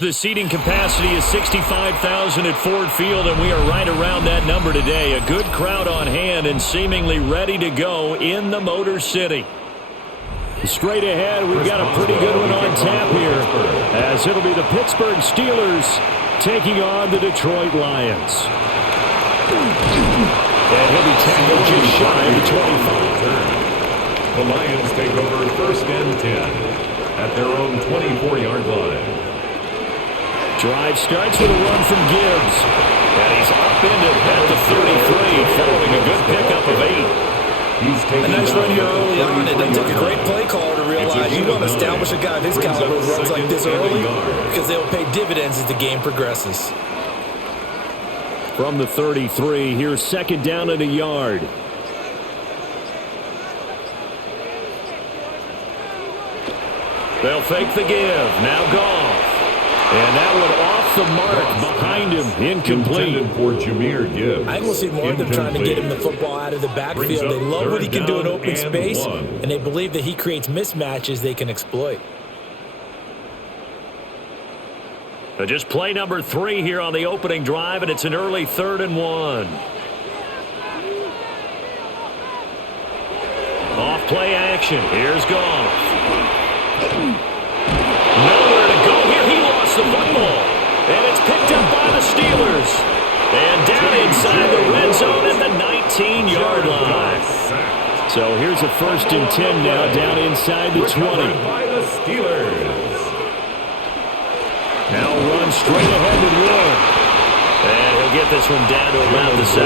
The seating capacity is 65,000 at Ford Field, and we are right around that number today. A good crowd on hand and seemingly ready to go in the Motor City. Straight ahead, we've got a pretty good one on tap here, as it'll be the Pittsburgh Steelers taking on the Detroit Lions. And he'll be tackled just shy of the 25. The Lions take over first and 10 at their own 24-yard line. Drive starts with a run from Gibbs. And he's upended at the 33, following a good pickup of 8. A nice run here early on. It doesn't take a great play caller to realize you want to establish a guy of his caliber who runs like this early, because they will pay dividends as the game progresses. From the 33, here's second down and a yard. They'll fake the give. Now Goff. And that one off the mark behind him. Incomplete. For Jahmyr Gibbs. I will see more of them trying to get him the football out of the backfield. They love what he can do in open space, and they believe that he creates mismatches they can exploit. Just play number 3 here on the opening drive, and it's an early 3rd and 1. Off play action. Here's Goff. Nowhere to go here. He lost the football. And it's picked up by the Steelers. And down inside the red zone at the 19-yard line. So here's a 1st and 10 now, down inside the 20. By the Steelers. Now run straight ahead with Warren. And he'll get this one down to about the 17.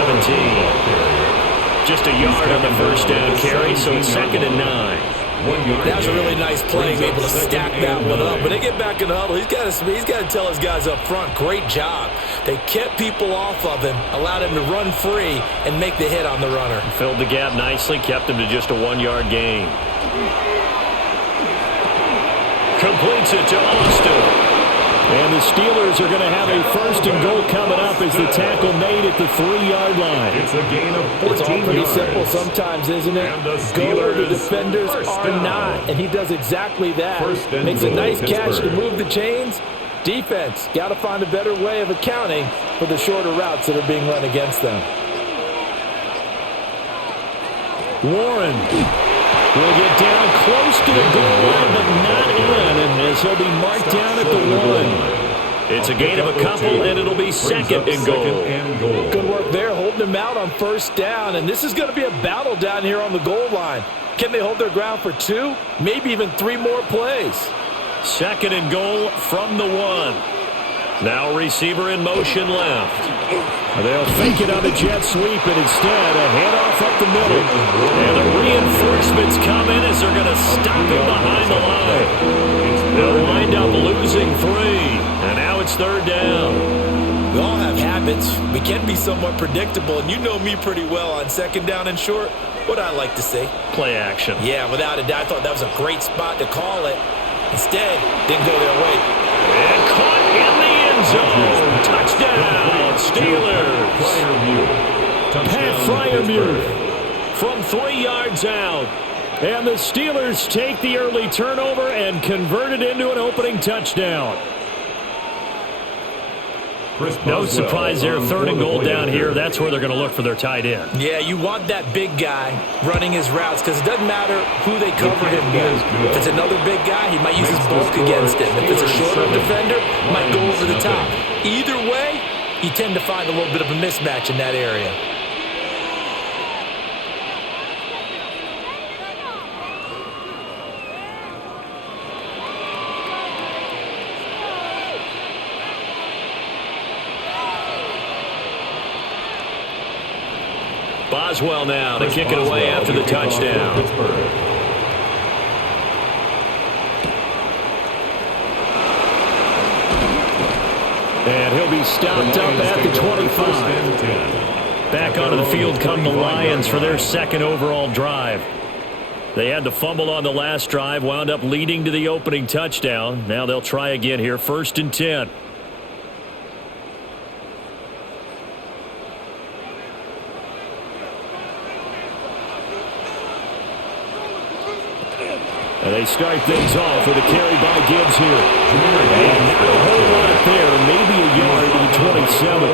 Just a yard on the first down carry, so it's 2nd and 9. That was a really nice play, able to stack that one up. When they get back in the huddle, he's got to tell his guys up front, great job. They kept people off of him, allowed him to run free, and make the hit on the runner. Filled the gap nicely, kept him to just a 1-yard gain. Completes it to Austin. And the Steelers are going to have a 1st and goal coming up as the tackle made at the 3-yard line. It's a gain of 14 It's all pretty yards. simple sometimes, isn't it? Go where the defenders are not, and he does exactly that. Makes a nice catch to move the chains. Defense, got to find a better way of accounting for the shorter routes that are being run against them. Warren will get down close to the goal line, but not in, and as he'll be marked down at the 1. It's a gain of a couple, and it'll be 2nd and goal. Good work there, holding him out on 1st down, and this is going to be a battle down here on the goal line. Can they hold their ground for 2, maybe even 3 more plays? 2nd and goal from the 1. Now receiver in motion left. They'll fake it on the jet sweep, and instead a handoff up the middle. And the reinforcements come in as they're going to stop him behind the line. They'll wind up losing 3. And now it's 3rd down. We all have habits. We can be somewhat predictable, and you know me pretty well on 2nd down and short. What I like to say? Play action. Yeah, without a doubt. I thought that was a great spot to call it. Instead, didn't go their way. And caught in the end zone. Touchdown, Steelers. Pat Freiermuth from 3 yards out. And the Steelers take the early turnover and convert it into an opening touchdown. No surprise there, 3rd and goal down here. That's where they're going to look for their tight end. Yeah, you want that big guy running his routes because it doesn't matter who they cover him with. If it's another big guy, he might use his bulk against him. If it's a shorter defender, he might go over the top. Either way, you tend to find a little bit of a mismatch in that area. Boswell now to kick it away after the touchdown. And he'll be stopped up at the 25. Back onto the field come the Lions for their 2nd overall drive. They had the fumble on the last drive, wound up leading to the opening touchdown. Now they'll try again here, 1st and 10. And they start things off with a carry by Gibbs here. And not a whole lot there, maybe a yard to the 27.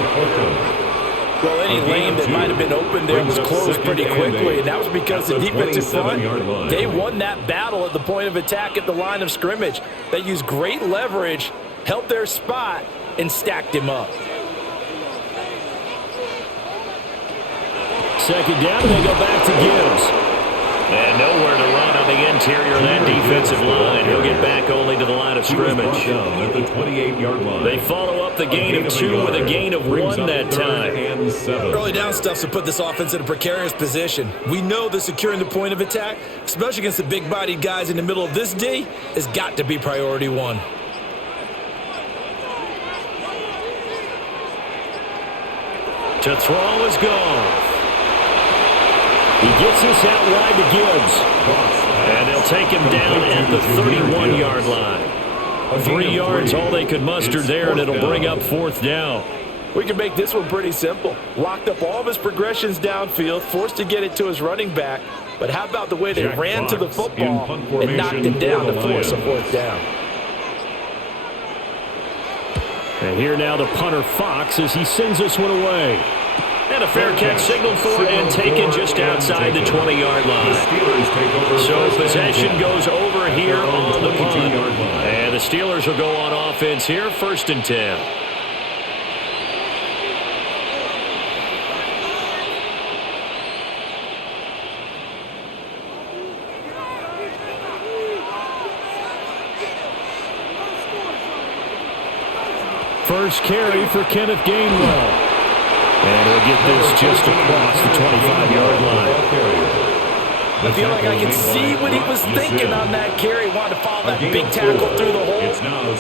Well, any lane that might have been open there was closed pretty quickly, and that was because the defensive front, they won that battle at the point of attack at the line of scrimmage. They used great leverage, held their spot, and stacked him up. Second down, and they go back to Gibbs. And nowhere to run on the interior of that defensive line. He'll get back only to the line of scrimmage. At the 28-yard line. They follow up the gain of 2 with a gain of 1 that time. Early down stuff to put this offense in a precarious position. We know that securing the point of attack, especially against the big-bodied guys in the middle of this D, has got to be priority 1. To throw is gone. He gets this out wide to Gibbs. And they'll take him down at the 31-yard line. 3 yards, all they could muster there, and it'll bring up 4th down. We can make this one pretty simple. Locked up all of his progressions downfield, forced to get it to his running back. But how about the way they ran to the football and knocked it down to force a 4th down? And here now the punter Fox as he sends this one away. And a fair catch signaled for and taken just outside the 20-yard line. So possession goes over here on the punt. And the Steelers will go on offense here, 1st and 10. First carry for Kenneth Gainwell. And he'll get this just across the 25-yard line. I feel like I can see what he was thinking on that carry. Wanted to follow that big tackle through the hole.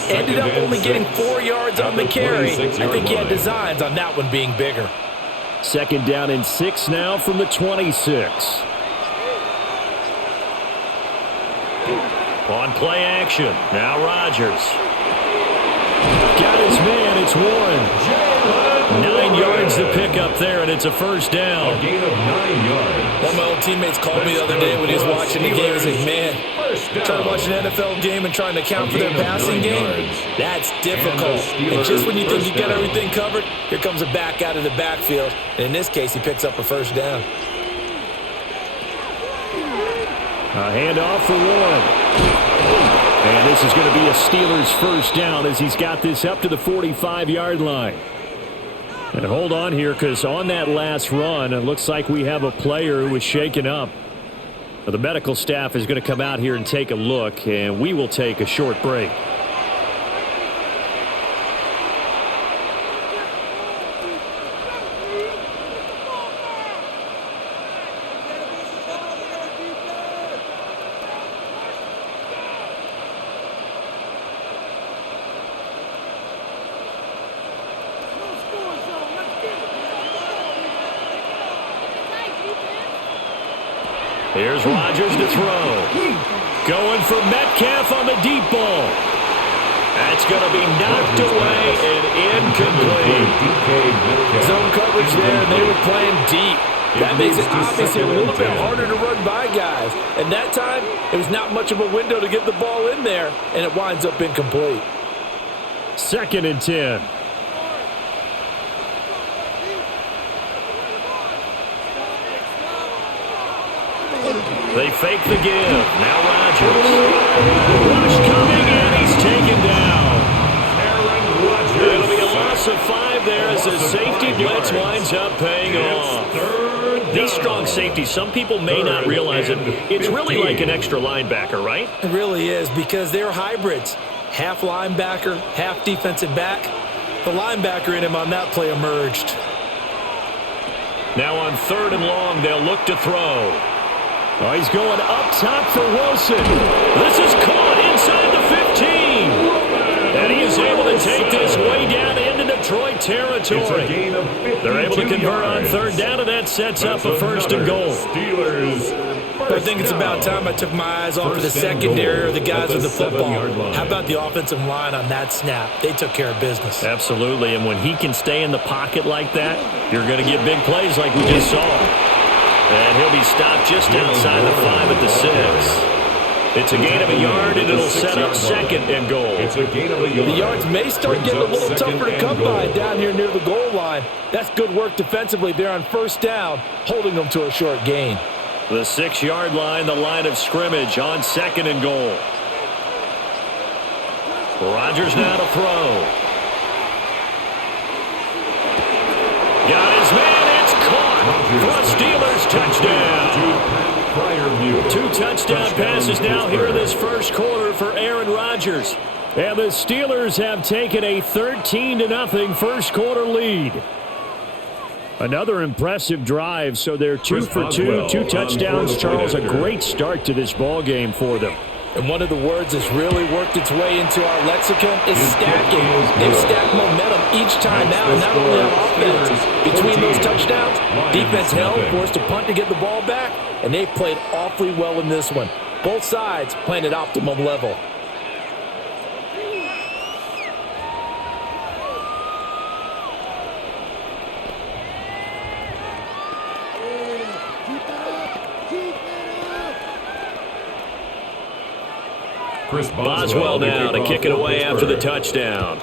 Ended up only getting 4 yards on the carry. I think he had designs on that one being bigger. 2nd down and 6 now from the 26. On play action. Now Rodgers. Got his man. It's Warren. 9 yards to pick up there, and it's a 1st down. A gain of 9 yards. One of my old teammates called me the other day when he was watching the game. He said, man, trying to watch an NFL game and trying to account for their passing game, that's difficult. And just when you think you got everything covered, here comes a back out of the backfield. And in this case, he picks up a 1st down. A handoff for Warren. And this is going to be a Steelers 1st down as he's got this up to the 45-yard line. And hold on here, because on that last run, it looks like we have a player who was shaken up. The medical staff is going to come out here and take a look, and we will take a short break. Here's Rodgers to throw. Going for Metcalf on the deep ball. That's going to be knocked away and incomplete. Zone coverage there, and they were playing deep. That makes it obviously a little bit harder to run by guys. And that time, it was not much of a window to get the ball in there, and it winds up incomplete. 2nd and 10. They fake the give. Now Rodgers. Rush coming, and he's taken down. Aaron Rodgers. It'll be a loss of 5 there as the safety blitz winds up paying off. These strong safeties, some people may not realize it. It's really like an extra linebacker, right? It really is, because they're hybrids. Half linebacker, half defensive back. The linebacker in him on that play emerged. Now on 3rd and long, they'll look to throw. Oh, he's going up top for Wilson. This is caught inside the 15. And he is able to take this way down into Detroit territory. They're able to convert on 3rd down, and that sets up a 1st and goal. I think it's about time I took my eyes off of the secondary or the guys with the football. How about the offensive line on that snap? They took care of business. Absolutely, and when he can stay in the pocket like that, you're going to get big plays like we just saw. And he'll be stopped just outside the 5 at the 6. It's a gain of a yard, and it'll set up second and goal. It's a gain of a yard. The yards may start getting a little tougher to come by down here near the goal line. That's good work defensively there on first down, holding them to a short gain. The 6-yard line, the line of scrimmage on second and goal. Rodgers now to throw. Got his man, it's caught for a Steelers touchdown. 2 touchdown passes now here in this first quarter for Aaron Rodgers. And the Steelers have taken a 13-0 first quarter lead. Another impressive drive, so they're 2 for 2, 2 touchdowns. Charles, a great start to this ball game for them. And one of the words that's really worked its way into our lexicon is stacking. They've stacked momentum each time out, not only on offense. Between those touchdowns, defense held, forced a punt to get the ball back, and they played awfully well in this one. Both sides playing at optimum level. Boswell now to kick it away after the touchdown.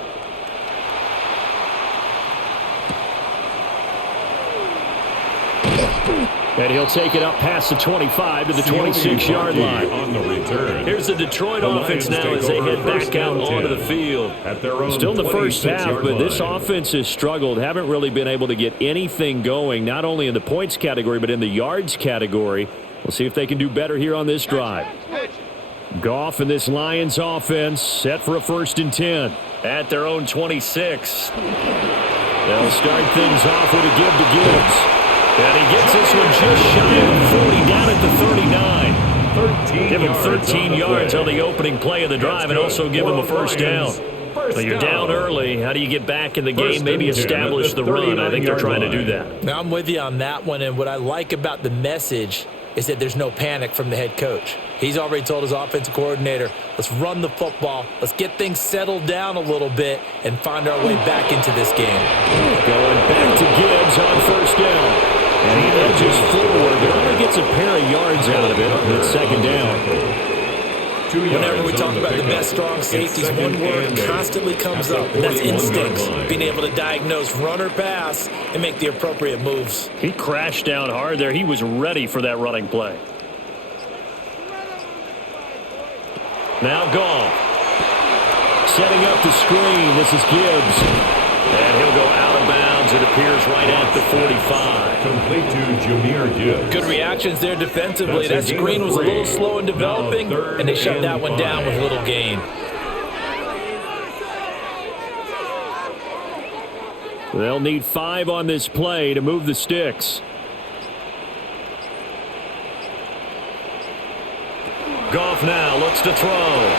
And he'll take it up past the 25 to the 26-yard line. On the return. Here's the Detroit offense now as they head back out onto the field. Still in the first half, but this offense has struggled. Haven't really been able to get anything going, not only in the points category, but in the yards category. We'll see if they can do better here on this drive. Goff and this Lions offense set for a 1st and 10 at their own 26. They'll start things off with a give to Gibbs. And he gets this one just shy of 40 down at the 39. Give him 13 yards on the opening play of the drive and also give him a first down. But you're down early. How do you get back in the game, maybe establish the run? I think they're trying to do that. Now, I'm with you on that one, and what I like about the message is that there's no panic from the head coach. He's already told his offensive coordinator, let's run the football, let's get things settled down a little bit and find our way back into this game. Going back to Gibbs on first down. And he edges forward, but only gets a pair of yards out of it on that second down. Whenever we talk about the best strong safeties, one word constantly comes up, and that's instincts. Being able to diagnose run or pass and make the appropriate moves. He crashed down hard there. He was ready for that running play. Now Goff. Setting up the screen. This is Gibbs. And he'll go out of bounds. It appears right at the 45. Complete to Jahmyr Gibbs. Good reactions there defensively. That screen was a little slow in developing, and they shut that one down with little gain. They'll need 5 on this play to move the sticks. Goff now looks to throw.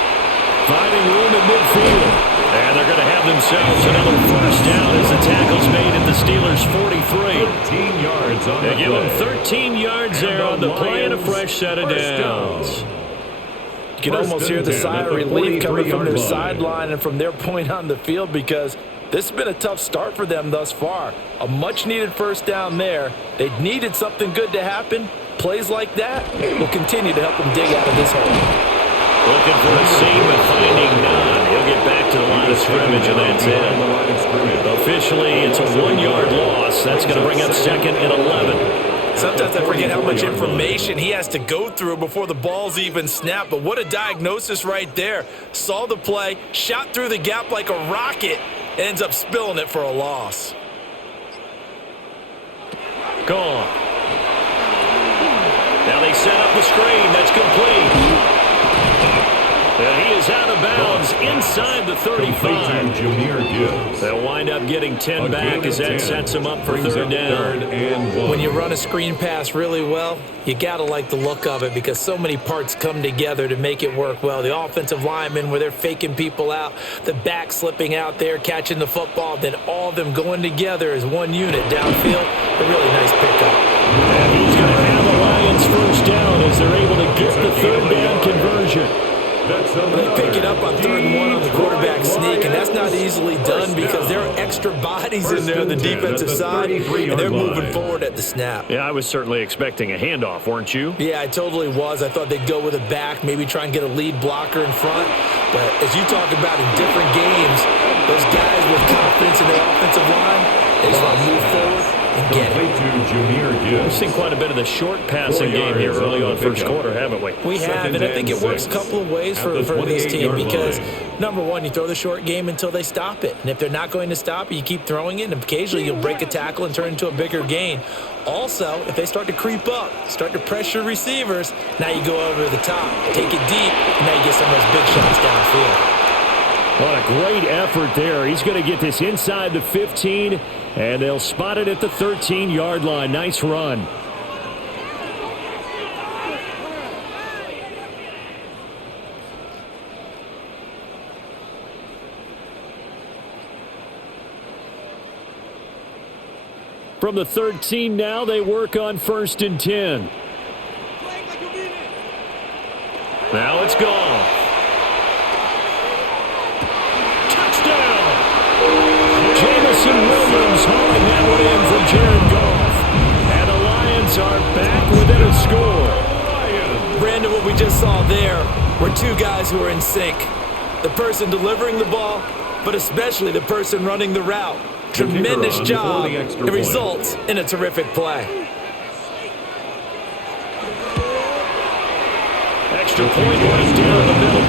Finding room at midfield. And they're going to have themselves another first down as the tackle's made at the Steelers' 43. 13 yards on the They give them 13 yards there on the play and a fresh set of downs. You can almost hear the sigh of relief coming from their sideline and from their point on the field because this has been a tough start for them thus far. A much-needed first down there. They needed something good to happen. Plays like that will continue to help them dig out of this hole. Looking for a seam and finding none. He'll get back to the line of scrimmage, and that's it. Officially, it's a 1-yard loss. That's going to bring up 2nd and 11. Sometimes I forget how much information he has to go through before the ball's even snapped. But what a diagnosis right there. Saw the play, shot through the gap like a rocket, ends up spilling it for a loss. Gone. Now they set up the screen. That's complete. And he is out of bounds inside the 35. They'll wind up getting 10 back as that sets him up for 3rd down. When you run a screen pass really well, you got to like the look of it because so many parts come together to make it work well. The offensive linemen where they're faking people out, the back slipping out there, catching the football, then all of them going together as one unit downfield. A really nice pickup. And he's going to have the Lions first down as they're able to get the 3rd down conversion. They pick it up on 3rd and 1 on the quarterback sneak, and that's not easily done because there are extra bodies in there on the defensive side, and they're moving forward at the snap. Yeah, I was certainly expecting a handoff, weren't you? Yeah, I totally was. I thought they'd go with a back, maybe try and get a lead blocker in front. But as you talk about in different games, those guys with confidence in their offensive line, they just want to move forward and get it. We've seen quite a bit of the short passing game here early on first quarter, haven't we? We have, and I think it works a couple of ways for this team because, number one, you throw the short game until they stop it. And if they're not going to stop it, you keep throwing it, and occasionally you'll break a tackle and turn it into a bigger gain. Also, if they start to creep up, start to pressure receivers, now you go over the top, take it deep, and now you get some of those big shots downfield. What a great effort there. He's going to get this inside the 15, and they'll spot it at the 13-yard line. Nice run. From the 13 now, they work on 1st and 10. Now it's gone. Touchdown! Jamison Williams hauling that one in from Jared Goff. And the Lions are back within a score. Brandon, what we just saw there were two guys who are in sync. The person delivering the ball, but especially the person running the route. Tremendous job. It results in a terrific play. Extra point right down the middle.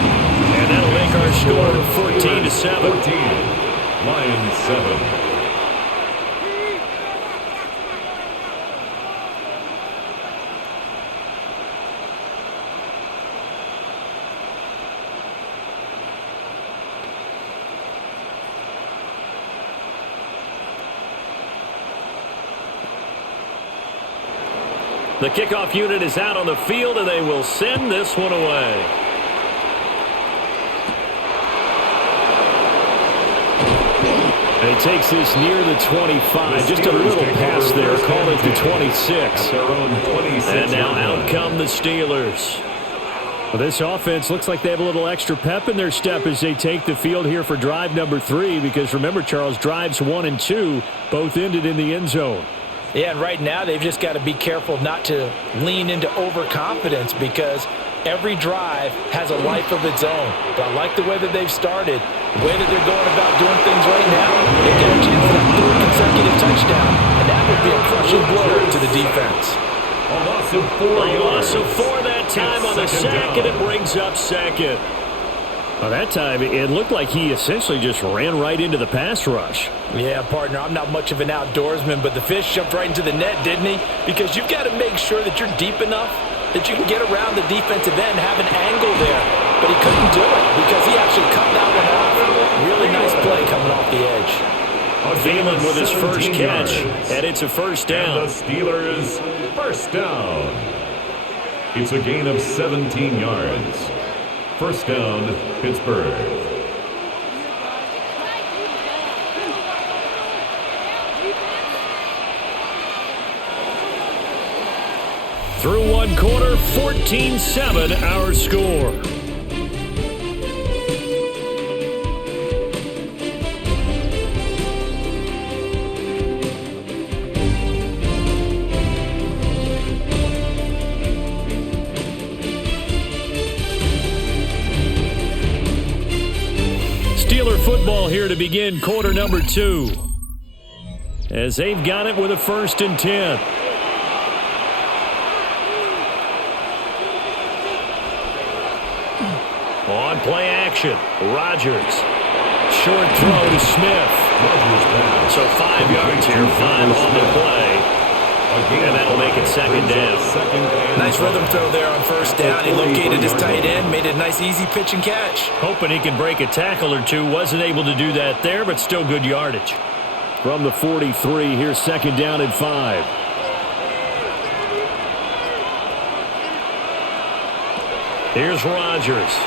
And that'll make our score 14-7. 14. Lions 7. The kickoff unit is out on the field, and they will send this one away. And he takes this near the 25. Just a little pass there. Call it the 26. And now out come the Steelers. Well, this offense looks like they have a little extra pep in their step as they take the field here for drive number 3. Because remember, Charles, drives 1 and 2 both ended in the end zone. Yeah, and right now they've just got to be careful not to lean into overconfidence because every drive has a life of its own. But I like the way that they've started, the way that they're going about doing things right now. They get a chance for that 3rd consecutive touchdown, and that would be a crushing blow to the defense. A loss of 4 yards. A loss of 4 that time on the sack, and it brings up 2nd. Well, that time, it looked like he essentially just ran right into the pass rush. Yeah, partner, I'm not much of an outdoorsman, but the fish jumped right into the net, didn't he? Because you've got to make sure that you're deep enough that you can get around the defensive end, have an angle there. But he couldn't do it because he actually cut that one off. Really nice play coming off the edge. Thielen with his first catch, and it's a first down. And the Steelers, first down. It's a gain of 17 yards. First down, Pittsburgh. Through 1 quarter, 14-7 our score. Steeler football here to begin quarter number 2. As they've got it with a 1st and 10. On play action, Rodgers. Short throw to Smith. So 5 yards here, 5 on the play. And that'll make it 2nd down. Nice rhythm throw there on 1st down. He located his tight end, made it a nice easy pitch and catch. Hoping he can break a tackle or two. Wasn't able to do that there, but still good yardage. From the 43, here's 2nd down and 5. Here's Rodgers.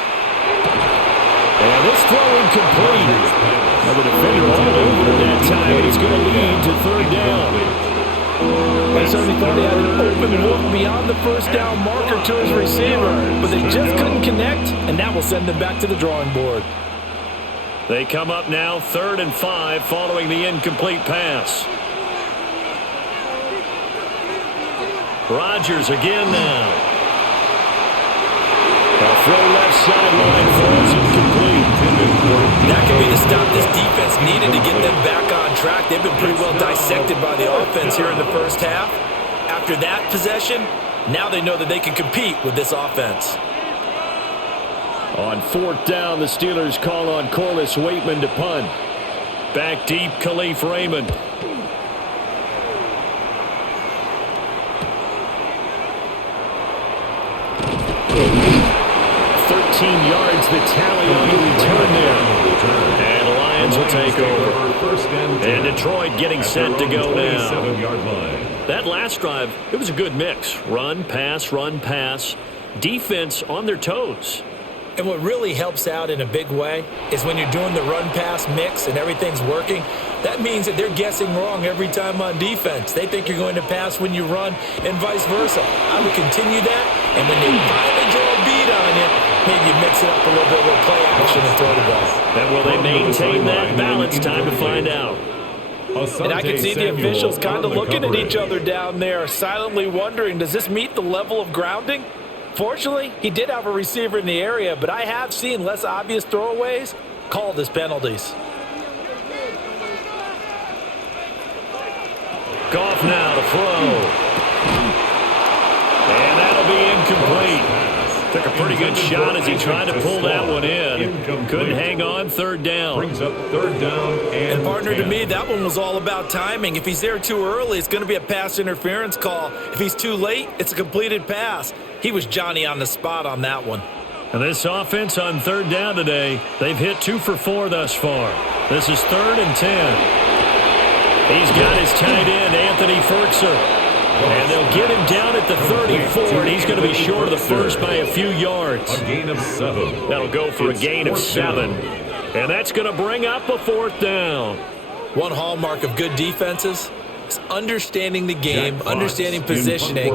And this throw incomplete. Now the defender all over that time, and he's going to lead to 3rd down. They certainly thought they had an open look beyond the 1st down marker to his receiver, but they just couldn't connect, and that will send them back to the drawing board. They come up now 3rd and 5 following the incomplete pass. Rodgers again now. A throw left sideline falls incomplete. That could be the stop this defense needed to get them back on track. They've been pretty well dissected by the offense here in the first half. After that possession, now they know that they can compete with this offense. On 4th down, the Steelers call on Corliss Waitman to punt. Back deep, Khalif Raymond. 13 yards, the tally on the return there. And the Lions will take over. And Detroit getting set to go now. That last drive, it was a good mix. Run, pass. Defense on their toes. And what really helps out in a big way is when you're doing the run-pass mix and everything's working, that means that they're guessing wrong every time on defense. They think you're going to pass when you run and vice versa. I would continue that, and when they finally draw a beat on you, maybe mix it up a little bit with play action and throw the ball. And will they maintain that balance? Time to find out. And I can see the officials kind of looking at each other down there, silently wondering, does this meet the level of grounding? Fortunately, he did have a receiver in the area, but I have seen less obvious throwaways called as penalties. Goff now to throw. And that'll be incomplete. Took a pretty good shot as he tried to pull that one in. Couldn't hang on, 3rd down. Brings up 3rd down and partner, to me, that one was all about timing. If he's there too early, it's going to be a pass interference call. If he's too late, it's a completed pass. He was Johnny on the spot on that one. And this offense on 3rd down today, they've hit 2 for 4 thus far. This is 3rd and 10. He's got his tight end, Anthony Ferkser. And they'll get him down at the 34, and he's going to be short of the first by a few yards. A gain of 7. That'll go for a gain of 7. And that's going to bring up a 4th down. One hallmark of good defenses is understanding the game, understanding positioning,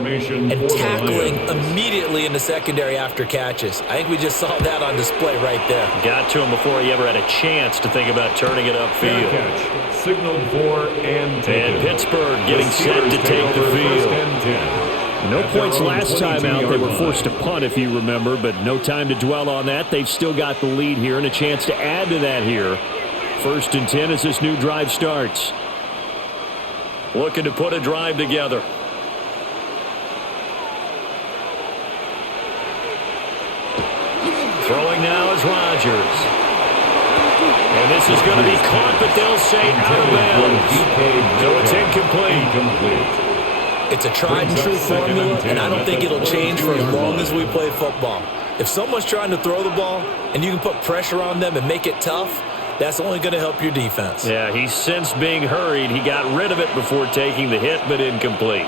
and tackling immediately in the secondary after catches. I think we just saw that on display right there. Got to him before he ever had a chance to think about turning it upfield. Catch. Signaled for and taken. And Pittsburgh getting set to take the field. No points last time out. They were forced to punt, if you remember, but no time to dwell on that. They've still got the lead here and a chance to add to that here. 1st and 10 as this new drive starts. Looking to put a drive together. Throwing now is Rodgers. And this is going to be caught, but they'll say out of bounds. So it's incomplete. It's a tried and true formula, and I don't think it'll change for as long as we play football. If someone's trying to throw the ball and you can put pressure on them and make it tough, that's only going to help your defense. Yeah, he's since being hurried. He got rid of it before taking the hit, but incomplete.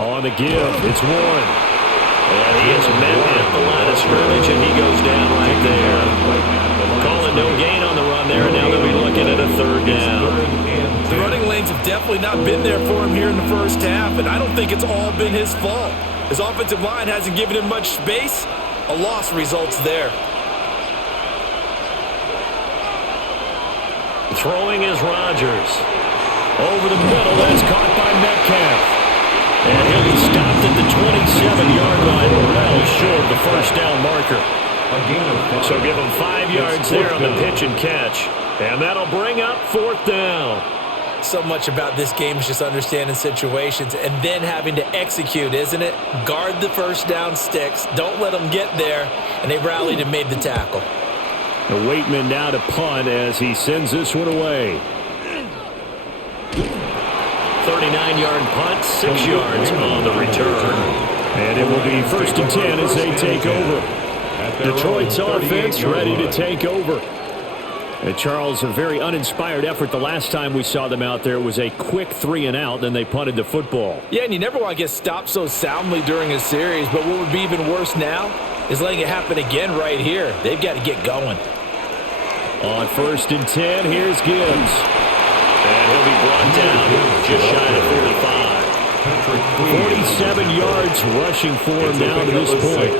On the give, it's Warren. And he is met at the line of scrimmage, and he goes down right there. Calling no gain on the run there, and now they'll be looking at a 3rd down. The running lanes have definitely not been there for him here in the first half, and I don't think it's all been his fault. His offensive line hasn't given him much space. A loss results there. Throwing is Rodgers. Over the middle, that's caught by Metcalf. And he'll be stopped at the 27-yard line, well short of the first down marker. So give him 5 yards there on the pitch and catch. And that'll bring up 4th down. So much about this game is just understanding situations and then having to execute, isn't it? Guard the first down sticks. Don't let them get there. And they rallied and made the tackle. The Waitman now to punt as he sends this one away. 39-yard punt, 6 yards on the return. And it will be 1st and 10 as they take over. Detroit's offense ready to take over. And Charles, a very uninspired effort. The last time we saw them out there was a quick 3 and out, then they punted the football. Yeah, and you never want to get stopped so soundly during a series, but what would be even worse now is letting it happen again right here. They've got to get going. On 1st and 10, here's Gibbs. And he'll be brought down just shy of 45. 47 yards rushing for him down to this point.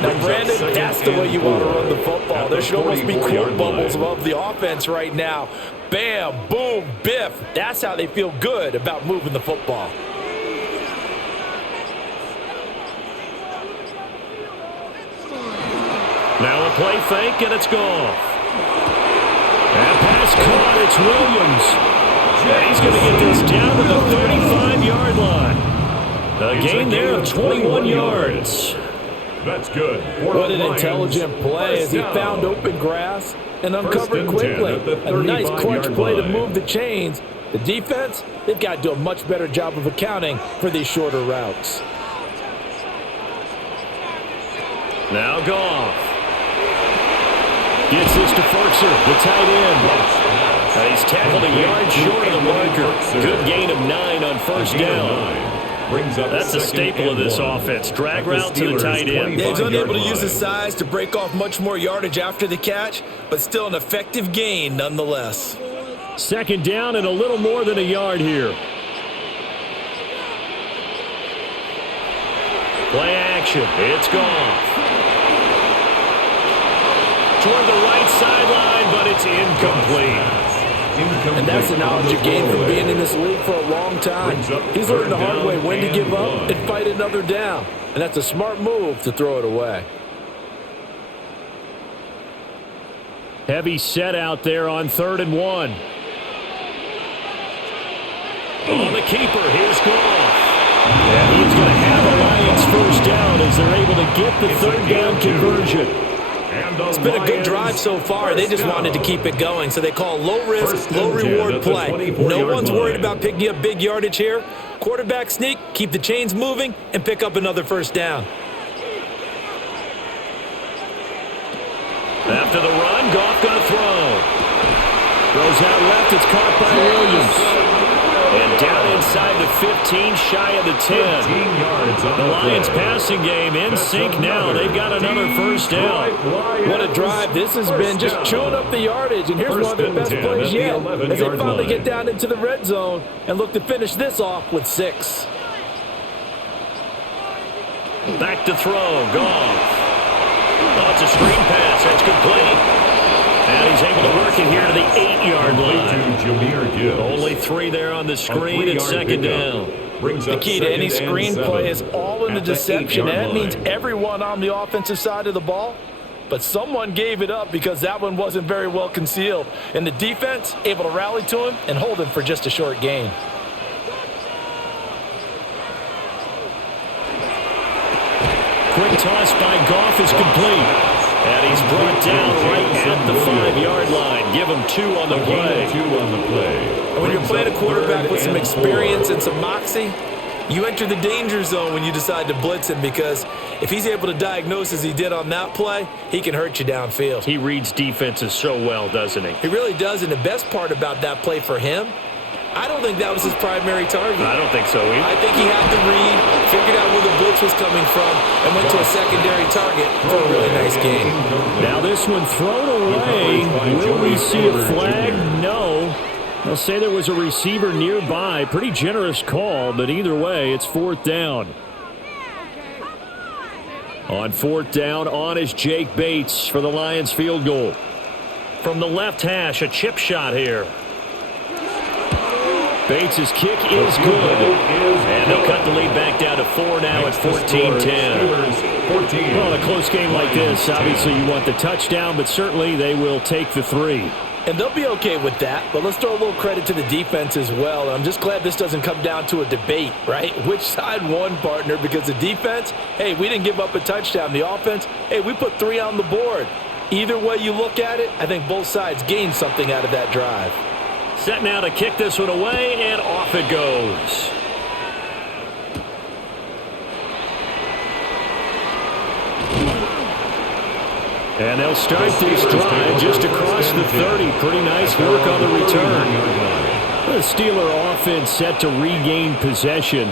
Now, Brandon, that's the way you want to run the football. There should almost be quote bubbles above the offense right now. Bam, boom, biff. That's how they feel good about moving the football. Now a play fake, and it's gone. And pass caught. It's Williams. And he's going to get this down to the 35-yard line. A gain there of 21 yards. That's good. What an intelligent play as he found open grass and uncovered quickly. A nice clutch play to move the chains. The defense, they've got to do a much better job of accounting for these shorter routes. Now Goff. Gets this to Ferkser, the tight end. He's tackled a yard short of the marker. Good gain of 9 on first down. That's a staple of this offense. Drag route to the tight end. Yeah, he's unable to use his size to break off much more yardage after the catch, but still an effective gain nonetheless. Second down and a little more than a yard here. Play action. It's gone. Toward the right sideline, but it's incomplete. And that's the knowledge you gain from being in this league for a long time. He's learned the hard way when to give up and fight another down. And that's a smart move to throw it away. Heavy set out there on 3rd and 1. On the keeper, here's Goff. And he's going to have a Lions first down as they're able to get the 3rd down conversion. It's been a good drive so far. They just wanted to keep it going, so they call low-risk, low-reward play. No one's worried about picking up big yardage here. Quarterback sneak, keep the chains moving, and pick up another first down. After the run, Goff going to throw. Throws out left. It's caught by Williams. And down inside the 15, shy of the 10. The Lions passing game in sync now. They've got another first down. What a drive. This has been just chewing up the yardage. And here's one of their best plays yet as they finally get down into the red zone and look to finish this off with 6. Back to throw. Goff. Oh, it's a screen pass. That's complete. And he's able to work it here to the 8-yard line. Only 3 there on the screen and second down. The key to any screen play is all in the deception. And that means everyone on the offensive side of the ball. But someone gave it up because that one wasn't very well concealed. And the defense able to rally to him and hold him for just a short gain. Quick toss by Goff is complete. And he's brought down right at the 5-yard line. Give him 2 on the play. And when you're playing a quarterback with some experience and some moxie, you enter the danger zone when you decide to blitz him, because if he's able to diagnose as he did on that play, he can hurt you downfield. He reads defenses so well, doesn't he? He really does, and the best part about that play for him, I don't think that was his primary target. I don't think so either. I think he had to read, figured out where the blitz was coming from, and went to a secondary target for a really nice game. Now this one thrown away. Will we see a flag? No. They'll say there was a receiver nearby. Pretty generous call, but either way, it's 4th down. On 4th down, on is Jake Bates for the Lions field goal. From the left hash, a chip shot here. Bates' kick is good. And they'll cut the lead back down to 4 now at 14-10. Well, a close game like this, obviously you want the touchdown, but certainly they will take the 3. And they'll be okay with that, but let's throw a little credit to the defense as well. I'm just glad this doesn't come down to a debate, right? Which side won, partner? Because the defense, hey, we didn't give up a touchdown. The offense, hey, we put 3 on the board. Either way you look at it, I think both sides gained something out of that drive. Set now to kick this one away, and off it goes. And they'll start this drive just across the 30. Pretty nice work on the return. The Steeler offense set to regain possession.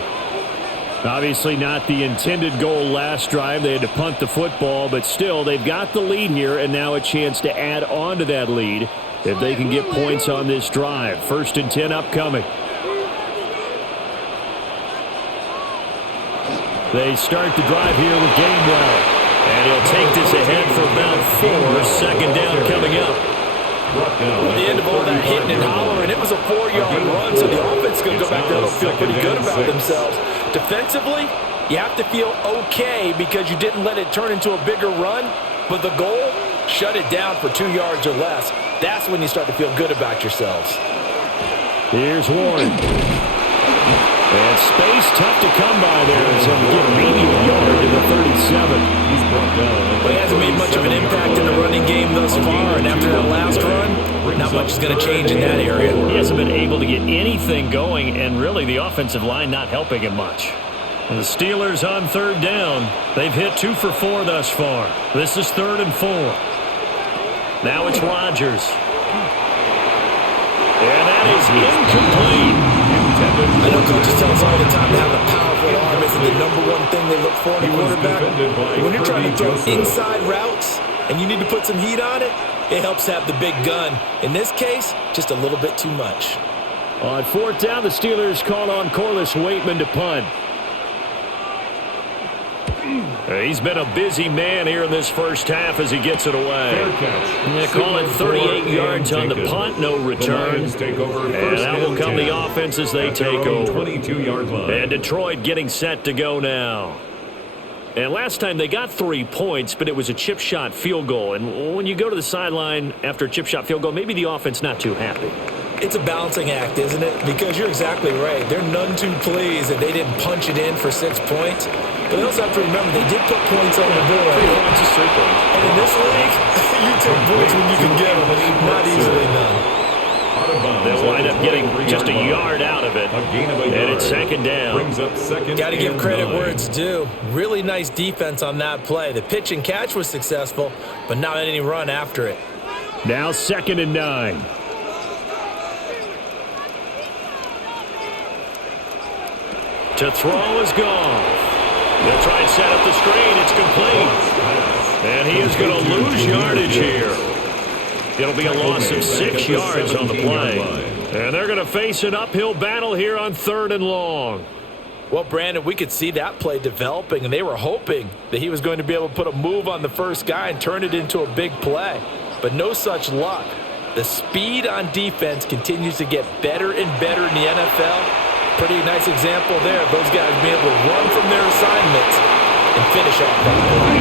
Obviously not the intended goal last drive. They had to punt the football, but still they've got the lead here, and now a chance to add on to that lead if they can get points on this drive. 1st and 10 upcoming. They start the drive here with Gainwell. And he'll take this ahead for about 4. Second down coming up. At the end of all that hitting and hollering, it was a 4-yard run, so the offense is going to go back there and feel pretty good about themselves. Defensively, you have to feel okay because you didn't let it turn into a bigger run, but the goal, shut it down for 2 yards or less. That's when you start to feel good about yourselves. Here's Warren. And space tough to come by there as he'll get maybe a yard to the 37. He's brought down. But he hasn't made much of an impact in the running game thus far, and after that last run, not much is going to change in that area. He hasn't been able to get anything going, and really the offensive line not helping him much. And the Steelers on third down. They've hit 2 for 4 thus far. This is 3rd and 4. Now it's Rodgers. And that is incomplete. I know coaches tell us all the time to have a powerful arm isn't the #1 thing they look for in a quarterback. When you're trying to throw inside routes and you need to put some heat on it, it helps have the big gun. In this case, just a little bit too much. On 4th down, the Steelers call on Corliss Waitman to punt. He's been a busy man here in this first half as he gets it away. They call it 38 yards on the punt, no return. And that will come the offense as they take over. And Detroit getting set to go now. And last time they got 3 points, but it was a chip shot field goal. And when you go to the sideline after a chip shot field goal, maybe the offense not too happy. It's a balancing act, isn't it? Because you're exactly right. They're none too pleased that they didn't punch it in for 6 points. But they also have to remember they did put points on the board. And in this league, you take points when you can get them. Not easily done. They'll wind up getting just a yard out of it. And it's second down. Got to give credit where it's due. Really nice defense on that play. The pitch and catch was successful, but not any run after it. Now 2nd and 9. To throw is gone. They'll try and set up the screen. It's complete. And he is going to lose yardage here. It'll be a loss of 6 yards on the play. And they're going to face an uphill battle here on 3rd and long. Well, Brandon, we could see that play developing, and they were hoping that he was going to be able to put a move on the first guy and turn it into a big play. But no such luck. The speed on defense continues to get better and better in the NFL. Pretty nice example there of those guys being able to run from their assignments and finish off that play.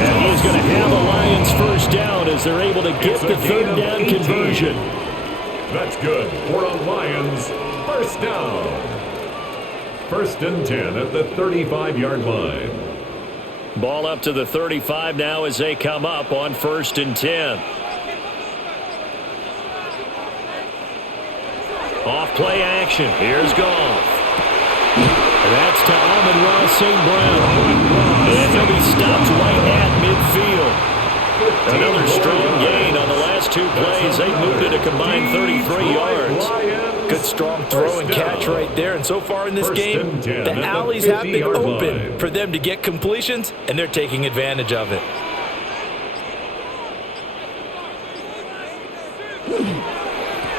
And he's going to have a Lions first down as they're able to get the 3rd down conversion. That's good for a Lions first down. 1st and 10 at the 35-yard line. Ball up to the 35 now as they come up on 1st and 10. Off play action. Here's Goff. And that's to Amon-Ra St. Brown. And he'll be stopped right at midfield. Another strong gain on the last 2 plays. They moved it a combined 33 yards. Good strong throw and catch right there. And so far in this game, the alleys have been open for them to get completions, and they're taking advantage of it.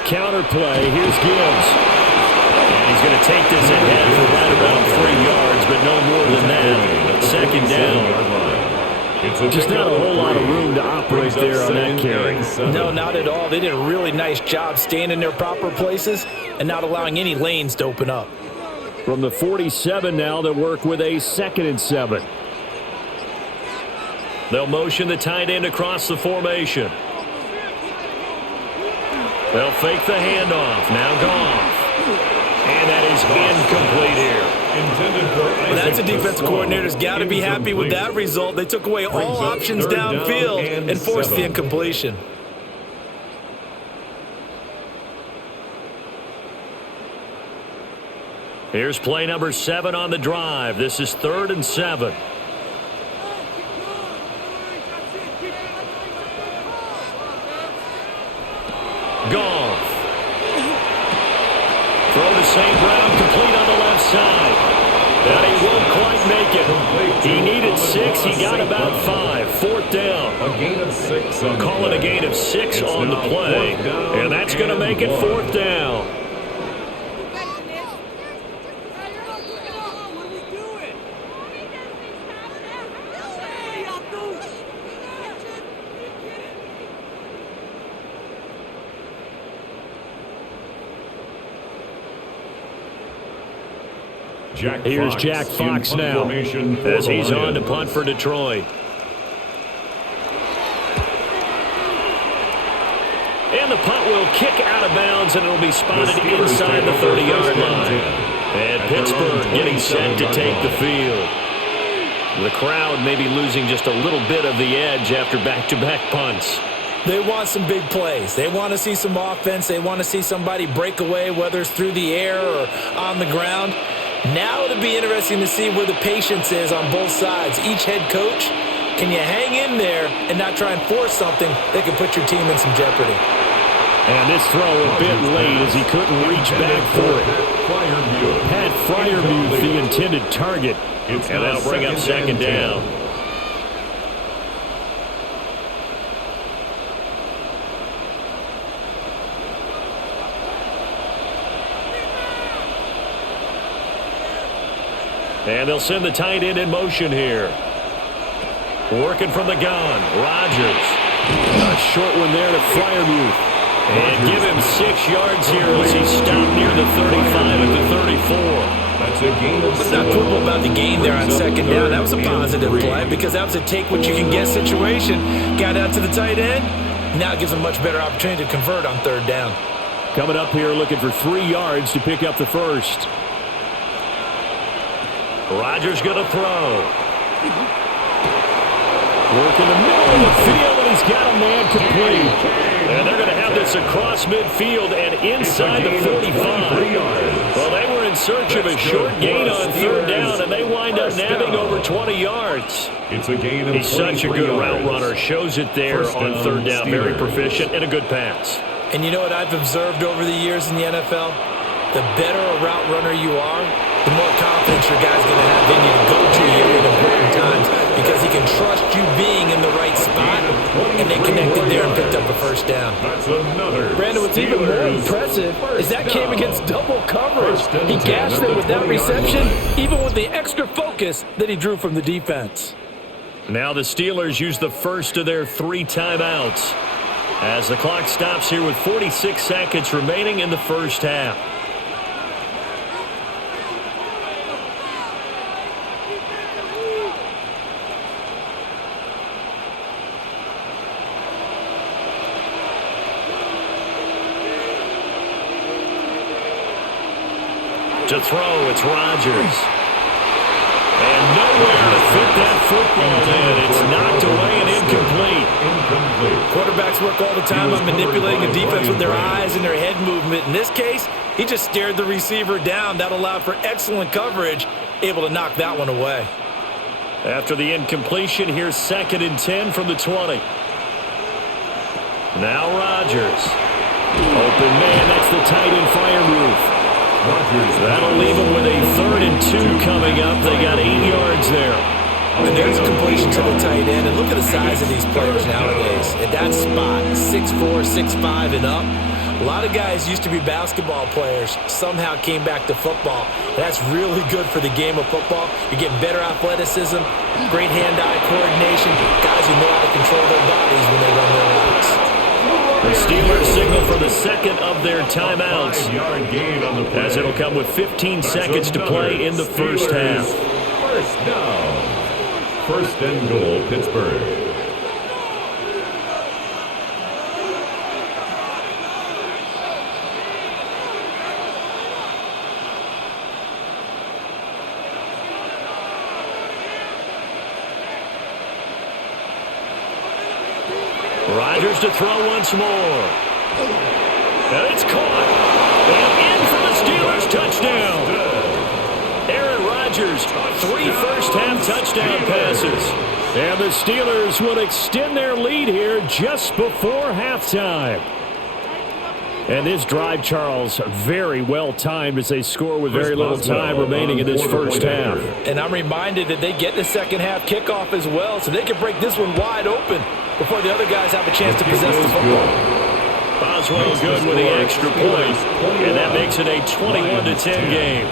Counter play. Here's Gibbs. And he's going to take this ahead for right around 3 yards, but no more than that. 2nd down. Just not a whole lot of room to operate there on that carry. No, not at all. They did a really nice job staying in their proper places and not allowing any lanes to open up. From the 47 now, they'll work with a 2nd and 7. They'll motion the tight end across the formation. They'll fake the handoff. Now Goff. And that is incomplete here. Well, that's a defensive coordinator's got to be happy with that result. They took away all options downfield and forced the incompletion. Here's play number 7 on the drive. This is 3rd and 7. Goff. Throw to St. Brown, complete on the left side. But he won't quite make it. He needed 6. He got about 5. 4th down. A gain of 6. Call it a gain of 6 on the play. And that's going to make it 4th down. Here's Jack Fox now as he's on to punt for Detroit. And the punt will kick out of bounds, and it'll be spotted inside the 30-yard line. And Pittsburgh getting set to take the field. The crowd may be losing just a little bit of the edge after back-to-back punts. They want some big plays. They want to see some offense. They want to see somebody break away, whether it's through the air or on the ground. Now it'll be interesting to see where the patience is on both sides. Each head coach, can you hang in there and not try and force something that can put your team in some jeopardy? And this throw a bit late as he couldn't reach back for it. Pat Freiermuth, the intended target. And that'll bring up second down. And they'll send the tight end in motion here. Working from the gun, Rodgers. A short one there to Freiermuth. And give him 6 yards here as he stopped near the 35 at the 34. That's a gain of 7. What's not cool about the gain there on second down? That was a positive play because that was a take-what-you-can-get situation. Got out to the tight end. Now it gives him a much better opportunity to convert on third down. Coming up here looking for 3 yards to pick up the first. Rodgers going to throw. Work in the middle of the field, and he's got a man complete. And they're going to have this across midfield and inside the 45. Well, they were in search of a short gain on third down, and they wind up nabbing over 20 yards. It's a gain of He's such a good route runner. Shows it there on third down. Very proficient and a good pass. And you know what I've observed over the years in the NFL? The better a route runner you are, the more confidence your guy's going to have in you to go to you at important times because he can trust you being in the right spot, and they connected there and picked up a first down. That's another. Brandon, what's even more impressive is that came against double coverage. He gashed them with that reception, even with the extra focus that he drew from the defense. Now the Steelers use the first of their 3 timeouts as the clock stops here with 46 seconds remaining in the first half. To throw, it's Rodgers. And nowhere to fit that football in. It's knocked away and incomplete. Quarterbacks work all the time on manipulating the defense with their eyes and their head movement. In this case, he just stared the receiver down. That allowed for excellent coverage, able to knock that one away. After the incompletion, here's 2nd and 10 from the 20. Now Rodgers. Open man, that's the tight end Freiermuth. That'll leave them with a 3rd and 2 coming up. They got 8 yards there. And there's a completion to the tight end. And look at the size of these players nowadays. At that spot, 6'4", 6'5", and up. A lot of guys used to be basketball players, somehow came back to football. That's really good for the game of football. You're getting better athleticism, great hand-eye coordination, guys who know how to control their bodies when they run their routes. The Steelers signal for the 2nd of their timeouts, as it'll come with 15 seconds to play in the first half. First down. 1st and goal, Pittsburgh. Rodgers to throw once more. And it's caught. And in for the Steelers touchdown. Aaron Rodgers, 3 first-half touchdown passes. And the Steelers will extend their lead here just before halftime. And this drive, Charles, very well timed as they score with very little time remaining in this first half. And I'm reminded that they get the second half kickoff as well, so they can break this one wide open before the other guys have a chance to possess the football. Boswell good with the extra point, and that makes it a 21-10 game.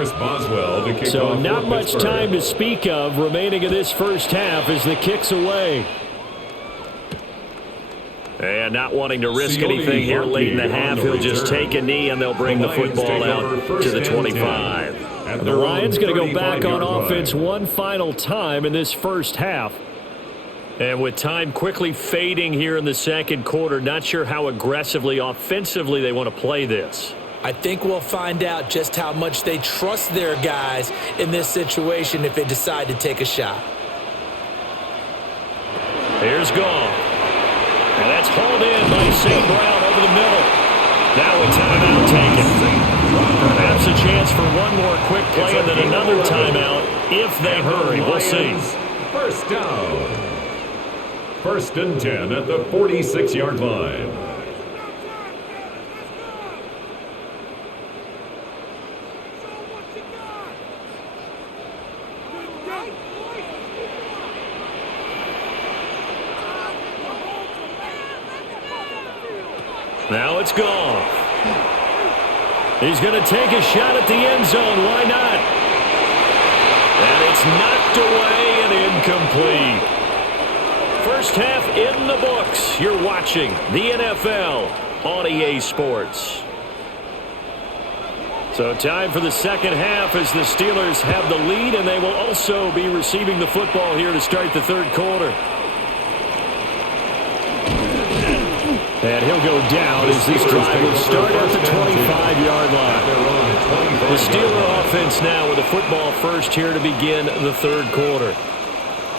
Chris Boswell to kick So off not for much Pittsburgh. time to speak of remaining in this first half as the kick's away. And not wanting to risk anything here late in the half, he'll just take a knee and they'll bring the football out to the 25. The Lions going to go back on offense one final time in this first half. And with time quickly fading here in the second quarter, not sure how aggressively, offensively they want to play this. I think we'll find out just how much they trust their guys in this situation if they decide to take a shot. Here's Goff. And that's hauled in by St. Brown over the middle. Now a timeout taken. Perhaps a chance for one more quick play and then another timeout if they hurry. We'll see. First down. 1st and 10 at the 46-yard line. Now it's Goff. He's going to take a shot at the end zone. Why not? And it's knocked away and incomplete. First half in the books. You're watching the NFL on EA Sports. So time for the second half as the Steelers have the lead, and they will also be receiving the football here to start the third quarter. And he'll go down as this drive will start at the 25-yard line. The Steeler offense now with the football first here to begin the third quarter.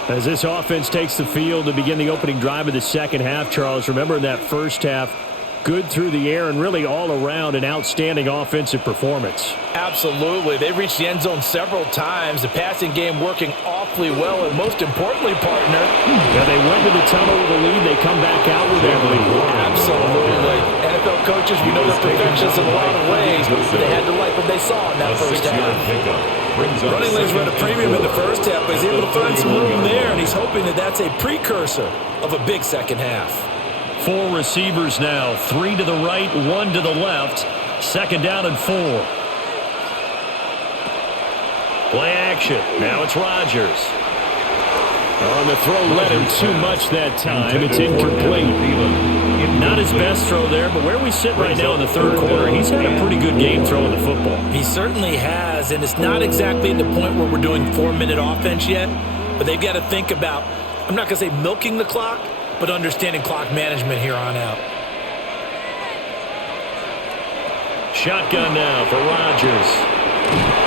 As this offense takes the field to begin the opening drive of the second half, Charles, remember in that first half, good through the air and really all around an outstanding offensive performance. Absolutely. They reached the end zone several times. The passing game working awfully well, and most importantly, partner. Yeah, they went to the tunnel with a lead. They come back out with that lead. Absolutely. NFL coaches, we know they're perfectionists in a lot of ways, but they had to like what they saw in that first half. Running lanes were at a premium in the first half, but he's able to find some room there, and he's hoping that that's a precursor of a big second half. 4 receivers now, 3 to the right, 1 to the left. Second down and 4. Play action. Now it's Rodgers. On the throw, led him too much that time. It's incomplete. Not his best throw there, but where we sit right now in the third quarter, he's had a pretty good game throwing the football. He certainly has, and it's not exactly the point where we're doing 4-minute offense yet, but they've got to think about, I'm not going to say milking the clock, but understanding clock management here on out. Shotgun now for Rodgers.